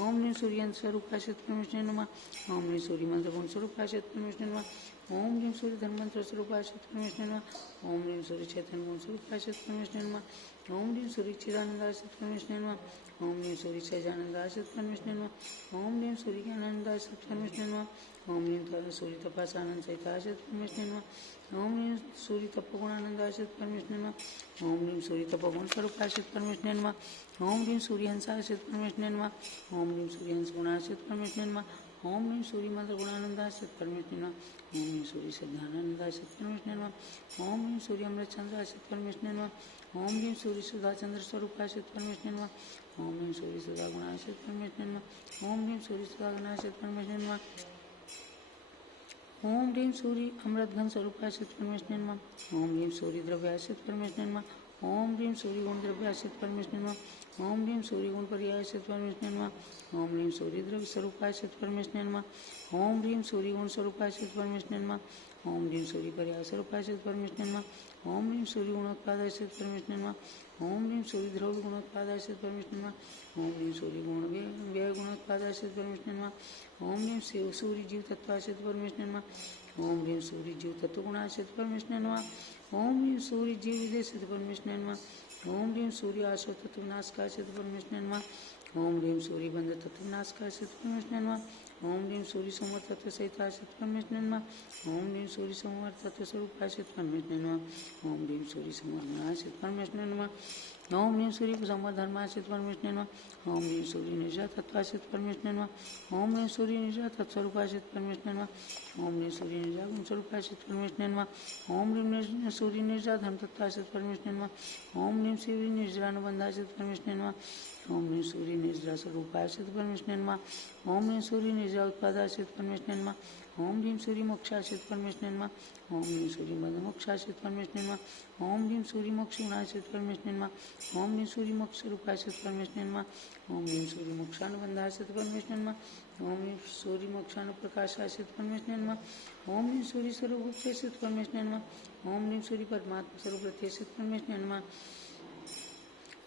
ओम ह्रीं सूर्य अंत स्वरूपासेत परमेश्वर नमः। ओम ह्रीं सूर्य मंत्र गुण स्वरूपासेत परमेश्वर नमः। ओम ह्रीं सूर्य धर्मंत्र स्वरूपासेत परमेश्वर नमः। ओम ह्रीं सूर्य चैतन्य गुण स्वरूपासेत परमेश्वर नमः। ओम ह्रीं सूर्य चिदानंदासेत परमेश्वर नमः। ओम ह्रीं सूर्य सहजानंदासेत परमेश्वर नमः। ओम ह्रीं सूर्य ज्ञानानंदासेत परमेश्वर नमः। ओम ह्रीं सूर्य तपासानंद सहितासेत परमेश्वर नमः। ओम ह्रीं सूर्य तपोगुणानंदासेत परमेश्वर नमः। ओम ह्रीं सूर्य तपोगुण स्वरूपासेत परमेश्वर नमः। ओम ह्रीं सूर्य हंसासेत परमेश्वर नमः। ओम ह्रीं सूर्य हंस गुणासेत परमेश्वर नमः। ओम ह्रीं सूर्य मंत्र गुणानंदासेत परमेश्वर नमः। ओम ह्रीं सूर्य सिद्धानंदासेत परमेश्वर नमः। ओम ह्रीं सूर्य अमृत चंद्रासेत परमेश्वर नमः। ओम ह्रीं सूर्य सुधा चंद्र स्वरूपासेत परमेश्वर नमः। ओम ह्रीं सूर्य सुधा गुणासेत परमेश्वर नमः। ओम ह्रीं सूर्य सुधा गुणासेत परमेश्वर नमः। ओम ह्रीं सूर्य अमृत घन स्वरूपासेत परमेश्वर नमः। ओम ह्रीं सूर्य द्रव्यासेत परमेश्वर नमः। ओम ह्रीं सूर्य गुण द्रव्याश्रित परमेश्वर नमः। ओम ह्रीं सूर्य गुण पर्यायश्रित परमेश्वर नमः। ओम ह्रीं सूर्य द्रव्य स्वरूपाश्रित परमेश्वर नमः। ओम ह्रीं सूर्य गुण स्वरूपाश्रित परमेश्वर नमः। ओम ह्रीं सूर्य पर्याय स्वरूपाश्रित परमेश्वर नमः। ओम ह्रीं सूर्य गुणोत्पादाश्रित परमेश्वर नमः। ओम ह्रीं सूर्य द्रव्य गुणोत्पादाश्रित परमेश्वर नमः। ओम ह्रीं सूर्य गुण व्यय गुणोत्पादाश्रित परमेश्वर नमः। ओम ह्रीं सूर्य जीव तत्वाश्रित परमेश्वर नमः। ओम ह्रीं सूर्य जीव तत्व गुणाश्रित परमेश्वर नमः। ओम ह्रीं सूर्य जीव विदेशित परमेश्वर नमः। ओम ह्रीं सूर्य आश्व तत्व विनाशकाश्रित परमेश्वर नमः। ओम ह्रीं सूर्य बंध तत्व विनाशकाश्रित परमेश्वर नमः। ओम ह्रीं सूर्य संवर तत्व सहित आश्रित परमेश्वर नमः। ओम ह्रीं सूर्य संवर तत्व स्वरूप आश्रित परमेश्वर नमः। ओम ह्रीं सूर्य संवर गुणाश्रित परमेश्वर नमः। ओम ह्रीं सूर्य संवर धर्माश्रित परमेश्वर नमः। ओम ह्रीं सूर्य निर्जा तत्वाश्रित परमेश्वर नमः। ओम ह्रीं सूर्य निर्जा तत्स्वरूपाश्रित परमेश्वर नमः। ओम ह्रीं सूर्य निर्जा गुण स्वरूपाश्रित परमेश्वर नमः। ओम ह्रीं सूर्य निर्जा धर्म तत्वाश्रित परमेश्वर नमः। ओम ह्रीं सूर्य निर्जा अनुबंधाश्रित परमेश्वर नमः। ओम ह्रीं सूर्य निर्जा स्वरूपाश्रित परमेश्वर नमः। ओम ह्रीं सूर्य निर्जा उत्पादाश्रित परमेश्वर नमः। ओम ह्रीं सूर्य मोक्षाश्रित परमेश्वर नमः। ओम ह्रीं सूर्य बंध मोक्षाश्रित परमेश्वर नमः। ओम ह्रीं सूर्य मोक्ष गुणाश्रित परमेश्वर नमः। ओम ह्रीं सूर्य मोक्ष स्वरूपाश्रित परमेश्वर नमः। ओम ह्रीं सूर्य मोक्षानुबंधाश्रित परमेश्वर नमः। ओम ह्रीं सूर्य मोक्षानुप्रकाशाश्रित परमेश्वर नमः। ओम ह्रीं सूर्य स्वरूप श्रित परमेश्वर नमः। ओम ह्रीं सूर्य परमात्मा स्वरूप श्रित परमेश्वर नमः।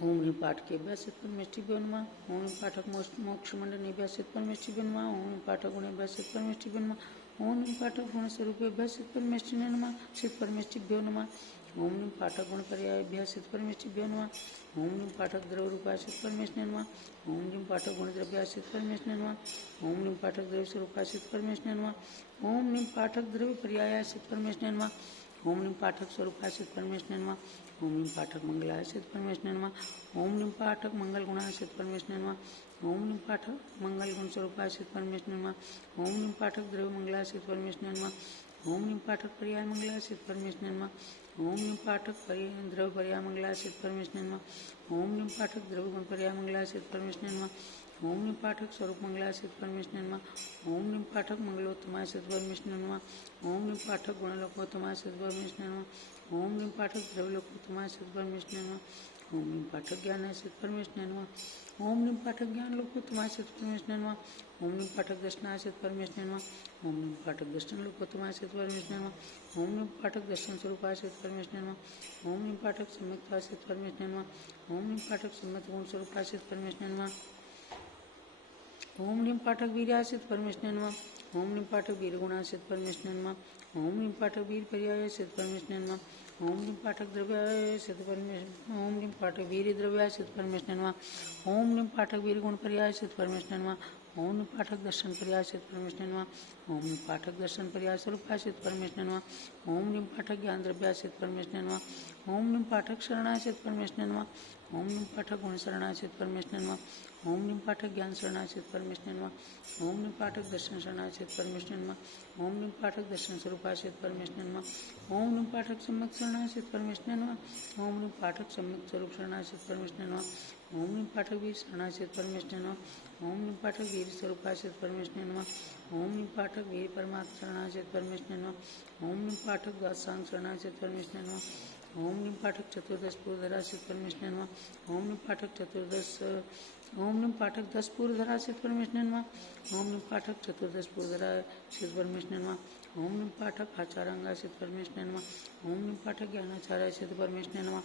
ओम ह्रीं पाठक अभ्यासित परमेश्वर नमः। ओम ह्रीं पाठक मोक्ष मंडल अभ्यासित परमेश्वर नमः। ओम ह्रीं पाठक गुण अभ्यासित परमेश्वर नमः। ओम ह्रीं पाठक गुण स्वरूप अभ्यासित परमेश्वर नमः। श्री परमेश्वर नमः। ओम ह्रीं पाठक गुण पर्याय अभ्यासित परमेश्वर नमः। ओम ह्रीं पाठक द्रव्य रूपाश्रित परमेश्वर नमः। ओम ह्रीं पाठक गुण द्रव्याश्रित परमेश्वर नमः। ओम ह्रीं पाठक द्रव्य स्वरूपाश्रित परमेश्वर नमः। ओम ह्रीं पाठक द्रव्य पर्यायाश्रित परमेश्वर नमः। ओम ह्रीं पाठक स्वरूपाश्रित परमेश्वर नमः। ओम ह्रीं पाठक मंगलाश्रित परमेश्वर नमः। ओम ह्रीं पाठक मंगल गुणाश्रित परमेश्वर नमः। ओम ह्रीं पाठक मंगल गुण स्वरूपाश्रित परमेश्वर नमः। ओम ह्रीं पाठक द्रव्य मंगलाश्रित परमेश्वर नमः। ओम ह्रीं पाठक पर्याय मंगलाश्रित परमेश्वर नमः। ओम ह्रीं पाठक द्रव्य पर्याय मंगलाश्रित परमेश्वर नमः। ओम ह्रीं पाठक द्रव्य गुण पर्याय मंगलाश्रित परमेश्वर नमः। ओम ह्रीं पाठक स्वरूप मंगलाश्रित परमेश्वर नमः। ओम ह्रीं पाठक मंगलोत्तमाश्रित परमेश्वर नमः। ओम ह्रीं पाठक गुणलोकोत्तमाश्रित परमेश्वर नमः। ओम ह्रीं पाठक द्रव्यलोकोत्तमाश्रित परमेश्वर नमः। ओम ह्रीं पाठक ज्ञानाश्रित परमेश्वर नमः। ओम ह्रीं पाठक ज्ञान लोकोत्तमाश्रित परमेश्वर नमः। ओम ह्रीं पाठक दर्शनाश्रित परमेश्वर नमः। ओम ह्रीं पाठक दर्शन लोकोत्तमाश्रित परमेश्वर नमः। ओम ह्रीं पाठक दर्शन स्वरूपाश्रित परमेश्वर नमः। ओम ह्रीं पाठक सम्यक्ताश्रित परमेश्वर नमः। ओम ह्रीं पाठक सम्यक गुण स्वरूपाश्रित परमेश्वर नमः। ओम ह्रीं पाठक वीर्याश्रित परमेश्वर नमः। ओम ह्रीं पाठक वीर गुणाश्रित परमेश्वर नमः। ओम ह्रीं पाठक वीर पर्यायश्रित परमेश्वर नमः। ओम ह्रीं पाठक द्रव्याश्रित परमेश्वर। ओम ह्रीं पाठक वीर द्रव्याश्रित परमेश्वर नमः। ओम ह्रीं पाठक वीर गुण पर्यायश्रित परमेश्वर नमः। ओम ह्रीं पाठक दर्शन पर्यायश्रित परमेश्वर नमः। ओम ह्रीं पाठक दर्शन पर्याय स्वरूपाश्रित परमेश्वर नमः। ओम ह्रीं पाठक ज्ञान द्रव्याश्रित परमेश्वर नमः। ओम ह्रीं पाठक शरणाश्रित परमेश्वर नमः। ओम ह्रीं पाठक गुण शरणाश्रित परमेश्वर नमः। ओम ह्रीं पाठक ज्ञान शरणाश्रित परमेश्वर नमः। ओम ह्रीं पाठक दर्शन शरणाश्रित परमेश्वर नमः। ओम ह्रीं पाठक दर्शन स्वरूपाश्रित परमेश्वर नमः। ओम ह्रीं पाठक सम्यक शरणाश्रित परमेश्वर नमः। ओम ह्रीं पाठक सम्यक स्वरूप शरणाश्रित परमेश्वर नमः। ओम ह्रीं पाठक वीर शरणाश्रित परमेश्वर नमः। ओम ह्रीं पाठक वीर स्वरूपाश्रित परमेश्वर नमः। ओम ह्रीं पाठक वीर परमात्मा शरणाश्रित परमेश्वर नमः। ओम ह्रीं पाठक द्वादशांग शरणाश्रित परमेश्वर नमः। ओम ह्रीं पाठक चतुर्दश पूर्वधराश्रित परमेश्वर नमः। ओम ह्रीं पाठक 10 पूर्वधराश्रित परमेश्वर नमः। ओम ह्रीं पाठक चतुर्दश पूर्वधराश्रित परमेश्वर नमः। ओम ह्रीं पाठक आचारांगाश्रित परमेश्वर नमः। ओम ह्रीं पाठक ज्ञानाचाराश्रित परमेश्वर नमः।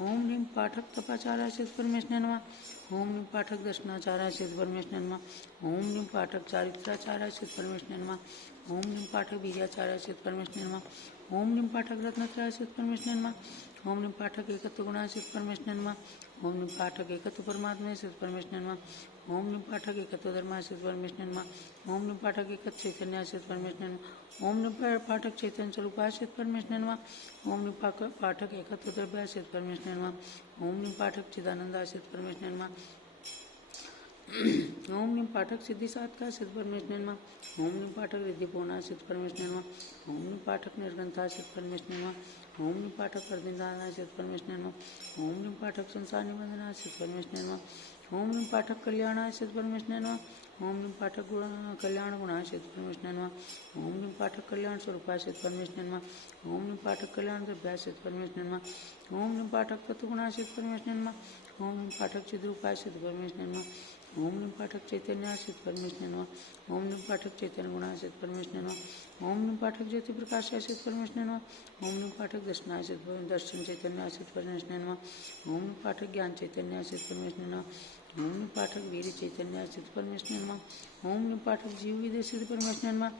ओम ह्रीं पाठक तपाचाराश्रित परमेश्वर नमः। ओम ह्रीं पाठक दर्शनाचाराश्रित परमेश्वर नमः। ओम ह्रीं पाठक चारित्राचाराश्रित परमेश्वर नमः। ओम ह्रीं पाठक वीर्याचाराश्रित परमेश्वर नमः। ओम ह्रीं पाठक रत्नत्रयाश्रित परमेश्वर नमः। ओम ह्रीं पाठक एकत्व गुणाश्रित परमेश्वर नमः। ओम ह्रीं पाठक एकत्व परमात्माश्रित परमेश्वर नमः। ओम ह्रीं पाठक एकत्व धर्माश्रित परमेश्वर नमः। ओम ह्रीं पाठक एकत्व चैतन्याश्रित परमेश्वर नमः। ओम ह्रीं पाठक चैतन्य स्वरूपाश्रित परमेश्वर नमः। ओम ह्रीं पाठक एकत्व द्रव्याश्रित परमेश्वर नमः। ओम ह्रीं पाठक चिदानंदाश्रित परमेश्वर नमः। ओम ह्रीं पाठक सिद्धि साधकाश्रित परमेश्वर नमः। ओम ह्रीं पाठक रिद्धि पूर्णाश्रित परमेश्वर नमः। ओम ह्रीं पाठक निर्ग्रंथाश्रित परमेश्वर नमः। ओम ह्रीं पाठक परदिनदानाश्रित परमेश्वर नमः। ओम ह्रीं पाठक संसार निबंधनाश्रित परमेश्वर नमः। ओम ह्रीं पाठक कल्याणाश्रित परमेश्वर नमः। ओम ह्रीं पाठक कल्याण गुणाश्रित परमेश्वर नमः। ओम ह्रीं पाठक कल्याण स्वरूपाश्रित परमेश्वर नमः। ओम ह्रीं पाठक कल्याण द्रव्याश्रित परमेश्वर नमः। ओम ह्रीं पाठक तत्वगुणाश्रित परमेश्वर नमः। ओम ह्रीं पाठक चिद्रूपाश्रित परमेश्वर नमः। ओम ह्रीं पाठक चैतन्याश्रित परमेश्वर नमः। ओम ह्रीं पाठक चैतन्य गुणाश्रित परमेश्वर नमः। ओम ह्रीं पाठक ज्योति प्रकाशाश्रित परमेश्वर नमः। ओम ह्रीं पाठक दर्शनाश्रित दर्शन चैतन्याश्रित परमेश्वर नमः। ओम ह्रीं पाठक ज्ञान चैतन्याश्रित परमेश्वर नमः। ओम ह्रीं पाठक वीर चैतन्याश्रित परमेश्वर नमः। ओम ह्रीं पाठक जीव विदेशित परमेश्वर नमः।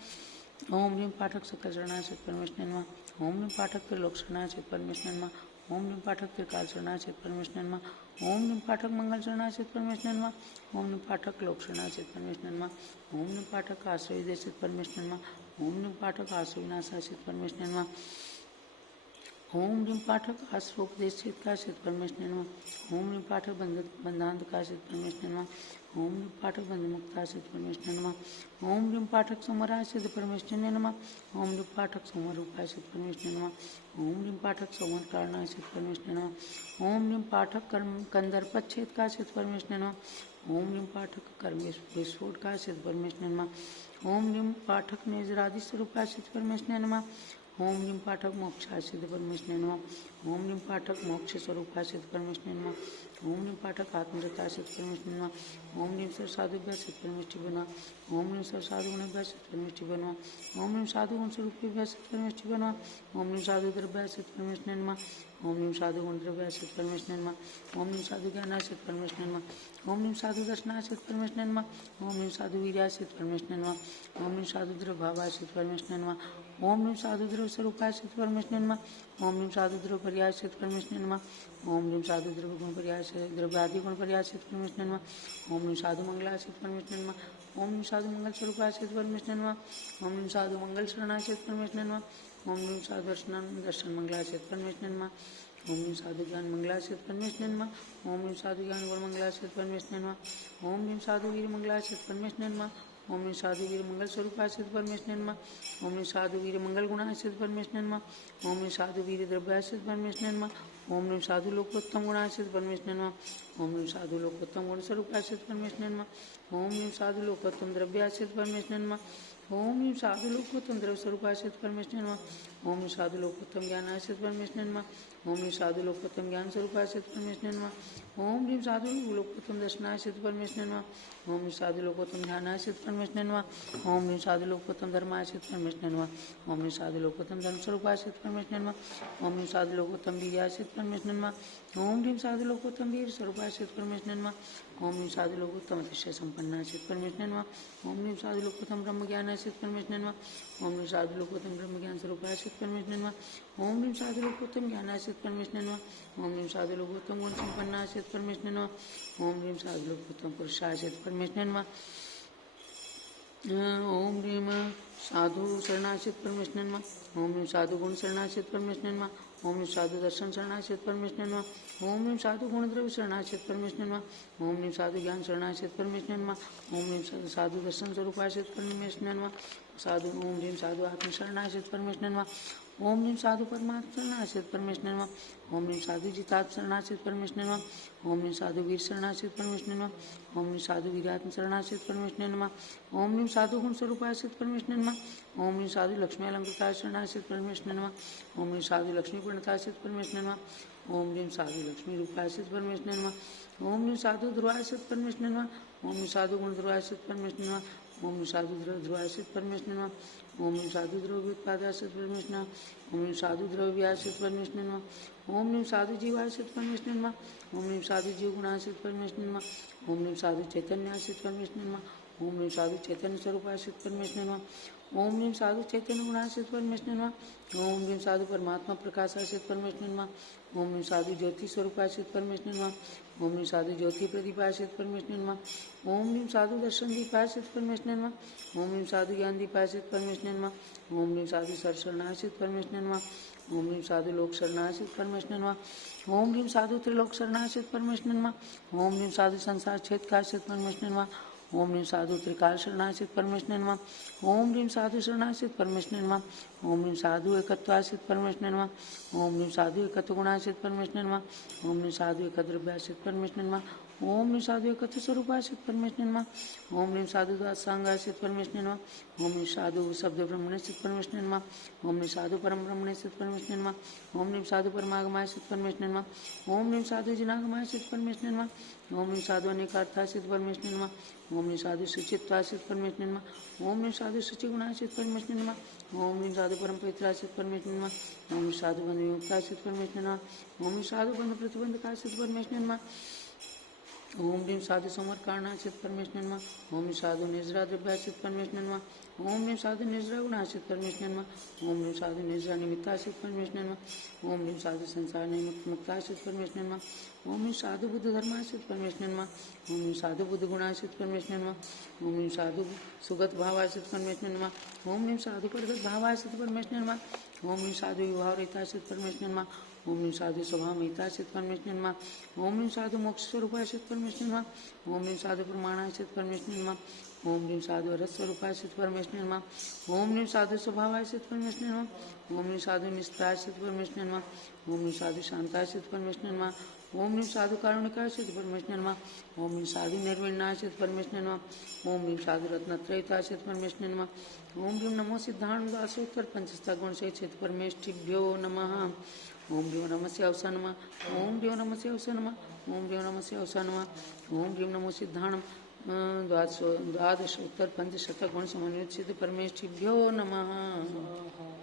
ओम ह्रीं पाठक सकल शरणाश्रित परमेश्वर नमः। ओम ह्रीं पाठक त्रिलोक शरणाश्रित परमेश्वर नमः। ओम ह्रीं पाठक त्रिकाल शरणाश्रित परमेश्वर नमः। ओम ह्रीं पाठक मंगल शरणाश्रित परमेश्वर नमः। ओम ह्रीं पाठक लोक शरणाश्रित परमेश्वर नमः। ओम ह्रीं पाठक आश्रय विदेशित परमेश्वर नमः। ओम ह्रीं पाठक आश्रय विनाशाश्रित परमेश्वर नमः। ओम ह्रीं पाठक आश्रोपदेशित काश्रित परमेश्वर नमः। ओम ह्रीं पाठक बंधांतकाश्रित परमेश्वर नमः। ओम ह्रीं पाठक बंधमुक्ताश्रित परमेश्वर नमः। ओम ह्रीं पाठक समराश्रित परमेश्वर नमः। ओम ह्रीं पाठक समरूपाश्रित परमेश्वर नमः। ओम ह्रीं पाठक समर कारणाश्रित परमेश्वर नमः। ओम ह्रीं पाठक कंदर्पच्छेद काश्रित परमेश्वर नमः। ओम ह्रीं पाठक कर्म विस्फोट काश्रित परमेश्वर नमः। ओम ह्रीं पाठक निजरादि स्वरूपाश्रित परमेश्वर नमः। ओम ह्रीं पाठक मोक्षाश्रित परमेश्वर नमः। ओम ह्रीं पाठक मोक्ष स्वरूपाश्रित परमेश्वर नमः। ओम ह्रीं पाठक आत्मरताश्रित परमेश्वर नमः। ओम ह्रीं सर साधुभ्याश्रित परमेश्वर नमः। ओम ह्रीं सर साधु गुणभ्याश्रित परमेश्वर नमः। ओम ह्रीं साधु गुण स्वरूपेभ्याश्रित परमेश्वर नमः। ओम ह्रीं साधु द्रव्याश्रित परमेश्वर नमः। ओम ह्रीं साधु गुण द्रव्याश्रित परमेश्वर नमः। ओम ह्रीं साधु ज्ञानाश्रित परमेश्वर नमः। ओम ह्रीं साधु दर्शनाश्रित परमेश्वर नमः। ओम ह्रीं साधु वीर्याश्रित परमेश्वर नमः। ओम ह्रीं साधु द्रवभावाश्रित परमेश्वर नमः। ओम ह्रीं साधु द्रव स्वरूपाश्रित परमेश्वर नमः। ओम ह्रीं साधु द्रव पर्याश्रित परमेश्वर नमः। ओम ह्रीं साधु द्रव गुण पर्याश्रित द्रव्यादि गुण पर्याश्रित परमेश्वर नमः। ओम ह्रीं साधु मंगलाश्रित परमेश्वर नमः। ओम ह्रीं साधु मंगल स्वरूपाश्रित परमेश्वर नमः। ओम ह्रीं साधु मंगल शरणाश्रित परमेश्वर नमः। ओम ह्रीं साधु दर्शन मंगलाश्रित परमेश्वर नमः। ओम ह्रीं साधु ज्ञान मंगलाश्रित परमेश्वर नमः। ओम ह्रीं साधु ज्ञान गुण मंगलाश्रित परमेश्वर नमः। ओम ह्रीं साधु वीर मंगलाश्रित परमेश्वर नमः। ओम ह्रीं साधु वीर मंगल स्वरूपाश्रित परमेश्वर नमः। ओम ह्रीं साधु वीर मंगल गुणाश्रित परमेश्वर नमः। ओम ह्रीं साधु वीर द्रव्याश्रित परमेश्वर नमः। ओम ह्रीं साधु लोकोत्तम गुणाश्रित परमेश्वर नमः। ओम ह्रीं साधु लोकोत्तम गुण स्वरूपाश्रित परमेश्वर नमः। ओम ह्रीं साधु लोकोत्तम द्रव्याश्रित परमेश्वर नमः। ओम ह्रीं साधु लोकोत्तम द्रव्य स्वरूपाश्रित परमेश्वर नमः। ओम ह्रीं साधु लोकोत्तम ज्ञानाश्रित परमेश्वर नमः। ओम ह्रीं साधु लोकोत्तम ज्ञान स्वरूपाश्रित परमेश्वर नमः। ओम ह्रीं साधु लोकोत्तम दर्शनाश्रित परमेश्वर नमः। ओम ह्रीं साधु लोकोत्तम ध्यानाश्रित परमेश्वर नमः। ओम ह्रीं साधु लोकोत्तम धर्माश्रित परमेश्वर नमः। ओम ह्रीं साधु लोकोत्तम धर्म स्वरूपाश्रित परमेश्वर नमः। ओम ह्रीं साधु लोकोत्तम वीर्याश्रित परमेश्वर नमः। ओम ह्रीं साधु लोकोत्तम वीर स्वरूपाश्रित परमेश्वर नमः। ओम ह्रीं साधु लोकोत्तम अतिशय संपन्नाश्रित परमेश्वर नमः। ओम ह्रीं साधु लोकोत्तम ब्रह्म ज्ञानाश्रित परमेश्वर नमः। ओम ह्रीं साधु लोकोत्तम ब्रह्म ज्ञान स्वरूपाश्रित परमेश्वर नमः। ओम ह्रीं साधु लोकोत्तम ज्ञानाश्रित परमेश्वर नमः। ओम ह्रीं साधु लोकोत्तम गुण संपन्नाश्रित परमेश्वर नमः। ओम ह्रीं साधु लोकोत्तम पुरुषाश्रित परमेश्वर नमः। ओम ह्रीं साधु शरणाश्रित परमेश्वर नमः। ओम ह्रीं साधु गुण शरणाश्रित परमेश्वर नमः। ओम ह्रीं साधु दर्शन शरणाश्रित परमेश्वर नमः। ओम ह्रीं साधु गुण द्रव्य शरणाश्रित परमेश्वर नमः। ओम ह्रीं साधु ज्ञान शरणाश्रित परमेश्वर नमः। ओम ह्रीं साधु दर्शन स्वरूपाश्रित परमेश्वर नमः। साधु ओम ह्रीं साधु आत्म शरणाश्रित परमेश्वर नमः। ओम ह्रीं साधु परमात्मा शरणाश्रित परमेश्वर नमः। ओम ह्रीं साधु जितात्म शरणाश्रित परमेश्वर नमः। ओम ह्रीं साधु वीर शरणाश्रित परमेश्वर नमः। ओम ह्रीं साधु वीरात्म शरणाश्रित परमेश्वर नमः। ओम ह्रीं साधु गुण स्वरूपाश्रित परमेश्वर नमः। ओम ह्रीं साधु लक्ष्मी अलंकृता शरणाश्रित परमेश्वर नमः। ओम ह्रीं साधु लक्ष्मी प्रणताश्रित परमेश्वर नमः। ओम ह्रीं साधु लक्ष्मी रूपाश्रित परमेश्वर नमः। ओम ह्रीं साधु ध्रुवाश्रित परमेश्वर नमः। ओम ह्रीं साधु गुण ध्रुवाश्रित परमेश्वर नमः। ओम ह्रीं साधु ध्रुवाश्रित परमेश्वर नमः। ओम ह्रीं साधु ध्रुव उत्पादाश्रित परमेश्वर नमः। ओम ह्रीं साधु ध्रुव व्याश्रित परमेश्वर नमः। ओम ह्रीं साधु जीवाश्रित परमेश्वर नमः। ओम ह्रीं साधु जीव गुणाश्रित परमेश्वर नमः। ओम ह्रीं साधु चैतन्याश्रित परमेश्वर नमः। ओम ह्रीं साधु चैतन्य स्वरूपाश्रित परमेश्वर नमः। ओम ह्रीं साधु चैतन्य गुणाश्रित परमेश्वर नमः। ओम ह्रीं साधु परमात्मा प्रकाशाश्रित परमेश्वर नमः। ओम ह्रीं साधु ज्योति स्वरूपाश्रित परमेश्वर नमः। ओम ह्रीं साधु ज्योति प्रदीपाश्रित परमेश्वर नमः। ओम ह्रीं साधु दर्शन दीपाश्रित परमेश्वर नमः। ओम ह्रीं साधु ज्ञान दीपाश्रित परमेश्वर नमः। ओम ह्रीं साधु शरणाश्रित परमेश्वर नमः। ओम ह्रीं साधु लोक शरणाश्रित परमेश्वर नमः। ओम ह्रीं साधु त्रिलोक शरणाश्रित परमेश्वर नमः। ओम ह्रीं साधु संसार छेदकाश्रित परमेश्वर नमः। ओम ह्रीं साधु त्रिकाल शरणाश्रित परमेश्वर नमः। ओम ह्रीं साधु शरणाश्रित परमेश्वर नमः। ओम ह्रीं साधु एकत्वाश्रित परमेश्वर नमः। ओम ह्रीं साधु एकत्व गुणाश्रित परमेश्वर नमः। ओम ह्रीं साधु एकद्रव्याश्रित परमेश्वर नमः। ओम ह्रीं साधु एकत्व स्वरूपाय सिद्ध परमेश्वर नमः। ओम ह्रीं साधु सांगाय सिद्ध परमेश्वर नमः। ओम ह्रीं साधु शब्द ब्रह्मणे सिद्ध परमेश्वर नमः। ओम ह्रीं साधु परम ब्रह्मणे सिद्ध परमेश्वर नमः। ओम ह्रीं साधु परमागमाय सिद्ध परमेश्वर नमः। ओम ह्रीं साधु जिनागमाय सिद्ध परमेश्वर नमः। ओम ह्रीं साधु अनेकार्थाय सिद्ध परमेश्वर नमः। ओम ह्रीं साधु सुचित्वाय सिद्ध परमेश्वर नमः। ओम ह्रीं साधु सुचिगुणाय सिद्ध परमेश्वर नमः। ओम ह्रीं साधु परम पवित्राय सिद्ध परमेश्वर नमः। ओम ह्रीं साधु बंधु विमुक्ताय सिद्ध परमेश्वर नमः। ओम ह्रीं साधु बंधु प्रतिबंधकाय सिद्ध परमेश्वर नमः। ओम ह्रीं साधु समरकारणाय सिद्ध परमेश्वर नमः। ओम ह्रीं साधु निर्जरा द्रव्याय सिद्ध परमेश्वर नमः। ओम ह्रीं साधु निर्जरा गुणाय सिद्ध परमेश्वर नमः। ओम ह्रीं साधु निर्जरा निमित्ताय सिद्ध परमेश्वर नमः। ओम ह्रीं साधु संसार निमित्त मुक्ताय सिद्ध परमेश्वर नमः। ओम ह्रीं साधु बुद्ध धर्माय सिद्ध परमेश्वर नमः। ओम ह्रीं साधु बुद्ध गुणाय सिद्ध परमेश्वर नमः। ओम ह्रीं साधु सुगत भावाय सिद्ध परमेश्वर नमः। ओम ह्रीं साधु परगत भावाय सिद्ध परमेश्वर नमः। ओम ह्रीं साधु विभाव रहिताय सिद्ध परमेश्वर नमः। ओम ह्रीं साधु स्वभाव महिताय सिद्ध परमेश्वर नमः। ओम ह्रीं साधु मोक्ष स्वरूपाय सिद्ध परमेश्वर नमः। ओम ह्रीं साधु प्रमाणाय सिद्ध परमेश्वर नमः। ओम ह्रीं साधु रस स्वरूपाय सिद्ध परमेश्वर नमः। ओम ह्रीं साधु स्वभावाय सिद्ध परमेश्वर नमः। ओम ह्रीं साधु निष्ठाय सिद्ध परमेश्वर नमः। ओम ह्रीं साधु शांताय सिद्ध परमेश्वर नमः। ओम ह्रीं साधु कारुणिकाय सिद्ध परमेश्वर नमः। ओम ह्रीं साधु निर्विण्णाय सिद्ध परमेश्वर नमः। ओम ह्रीं साधु रत्नत्रयिताय सिद्ध परमेश्वर नमः। ओम ह्रीं नमो सिद्धांत दासोत्तर पंचस्ता गुण से सिद्ध परमेष्ठिभ्यो नमः। ओम ह्रीं नमः अवसा नमः। ओम ह्रीं नमः अवसा नमः। ओम ह्रीं नमः अवसा नमः। ओम ह्रीं नमो सिद्धाणम द्वादशोत्तर पंचशत गुण समन्वित सिद्ध परमेष्ठिभ्यो नमः।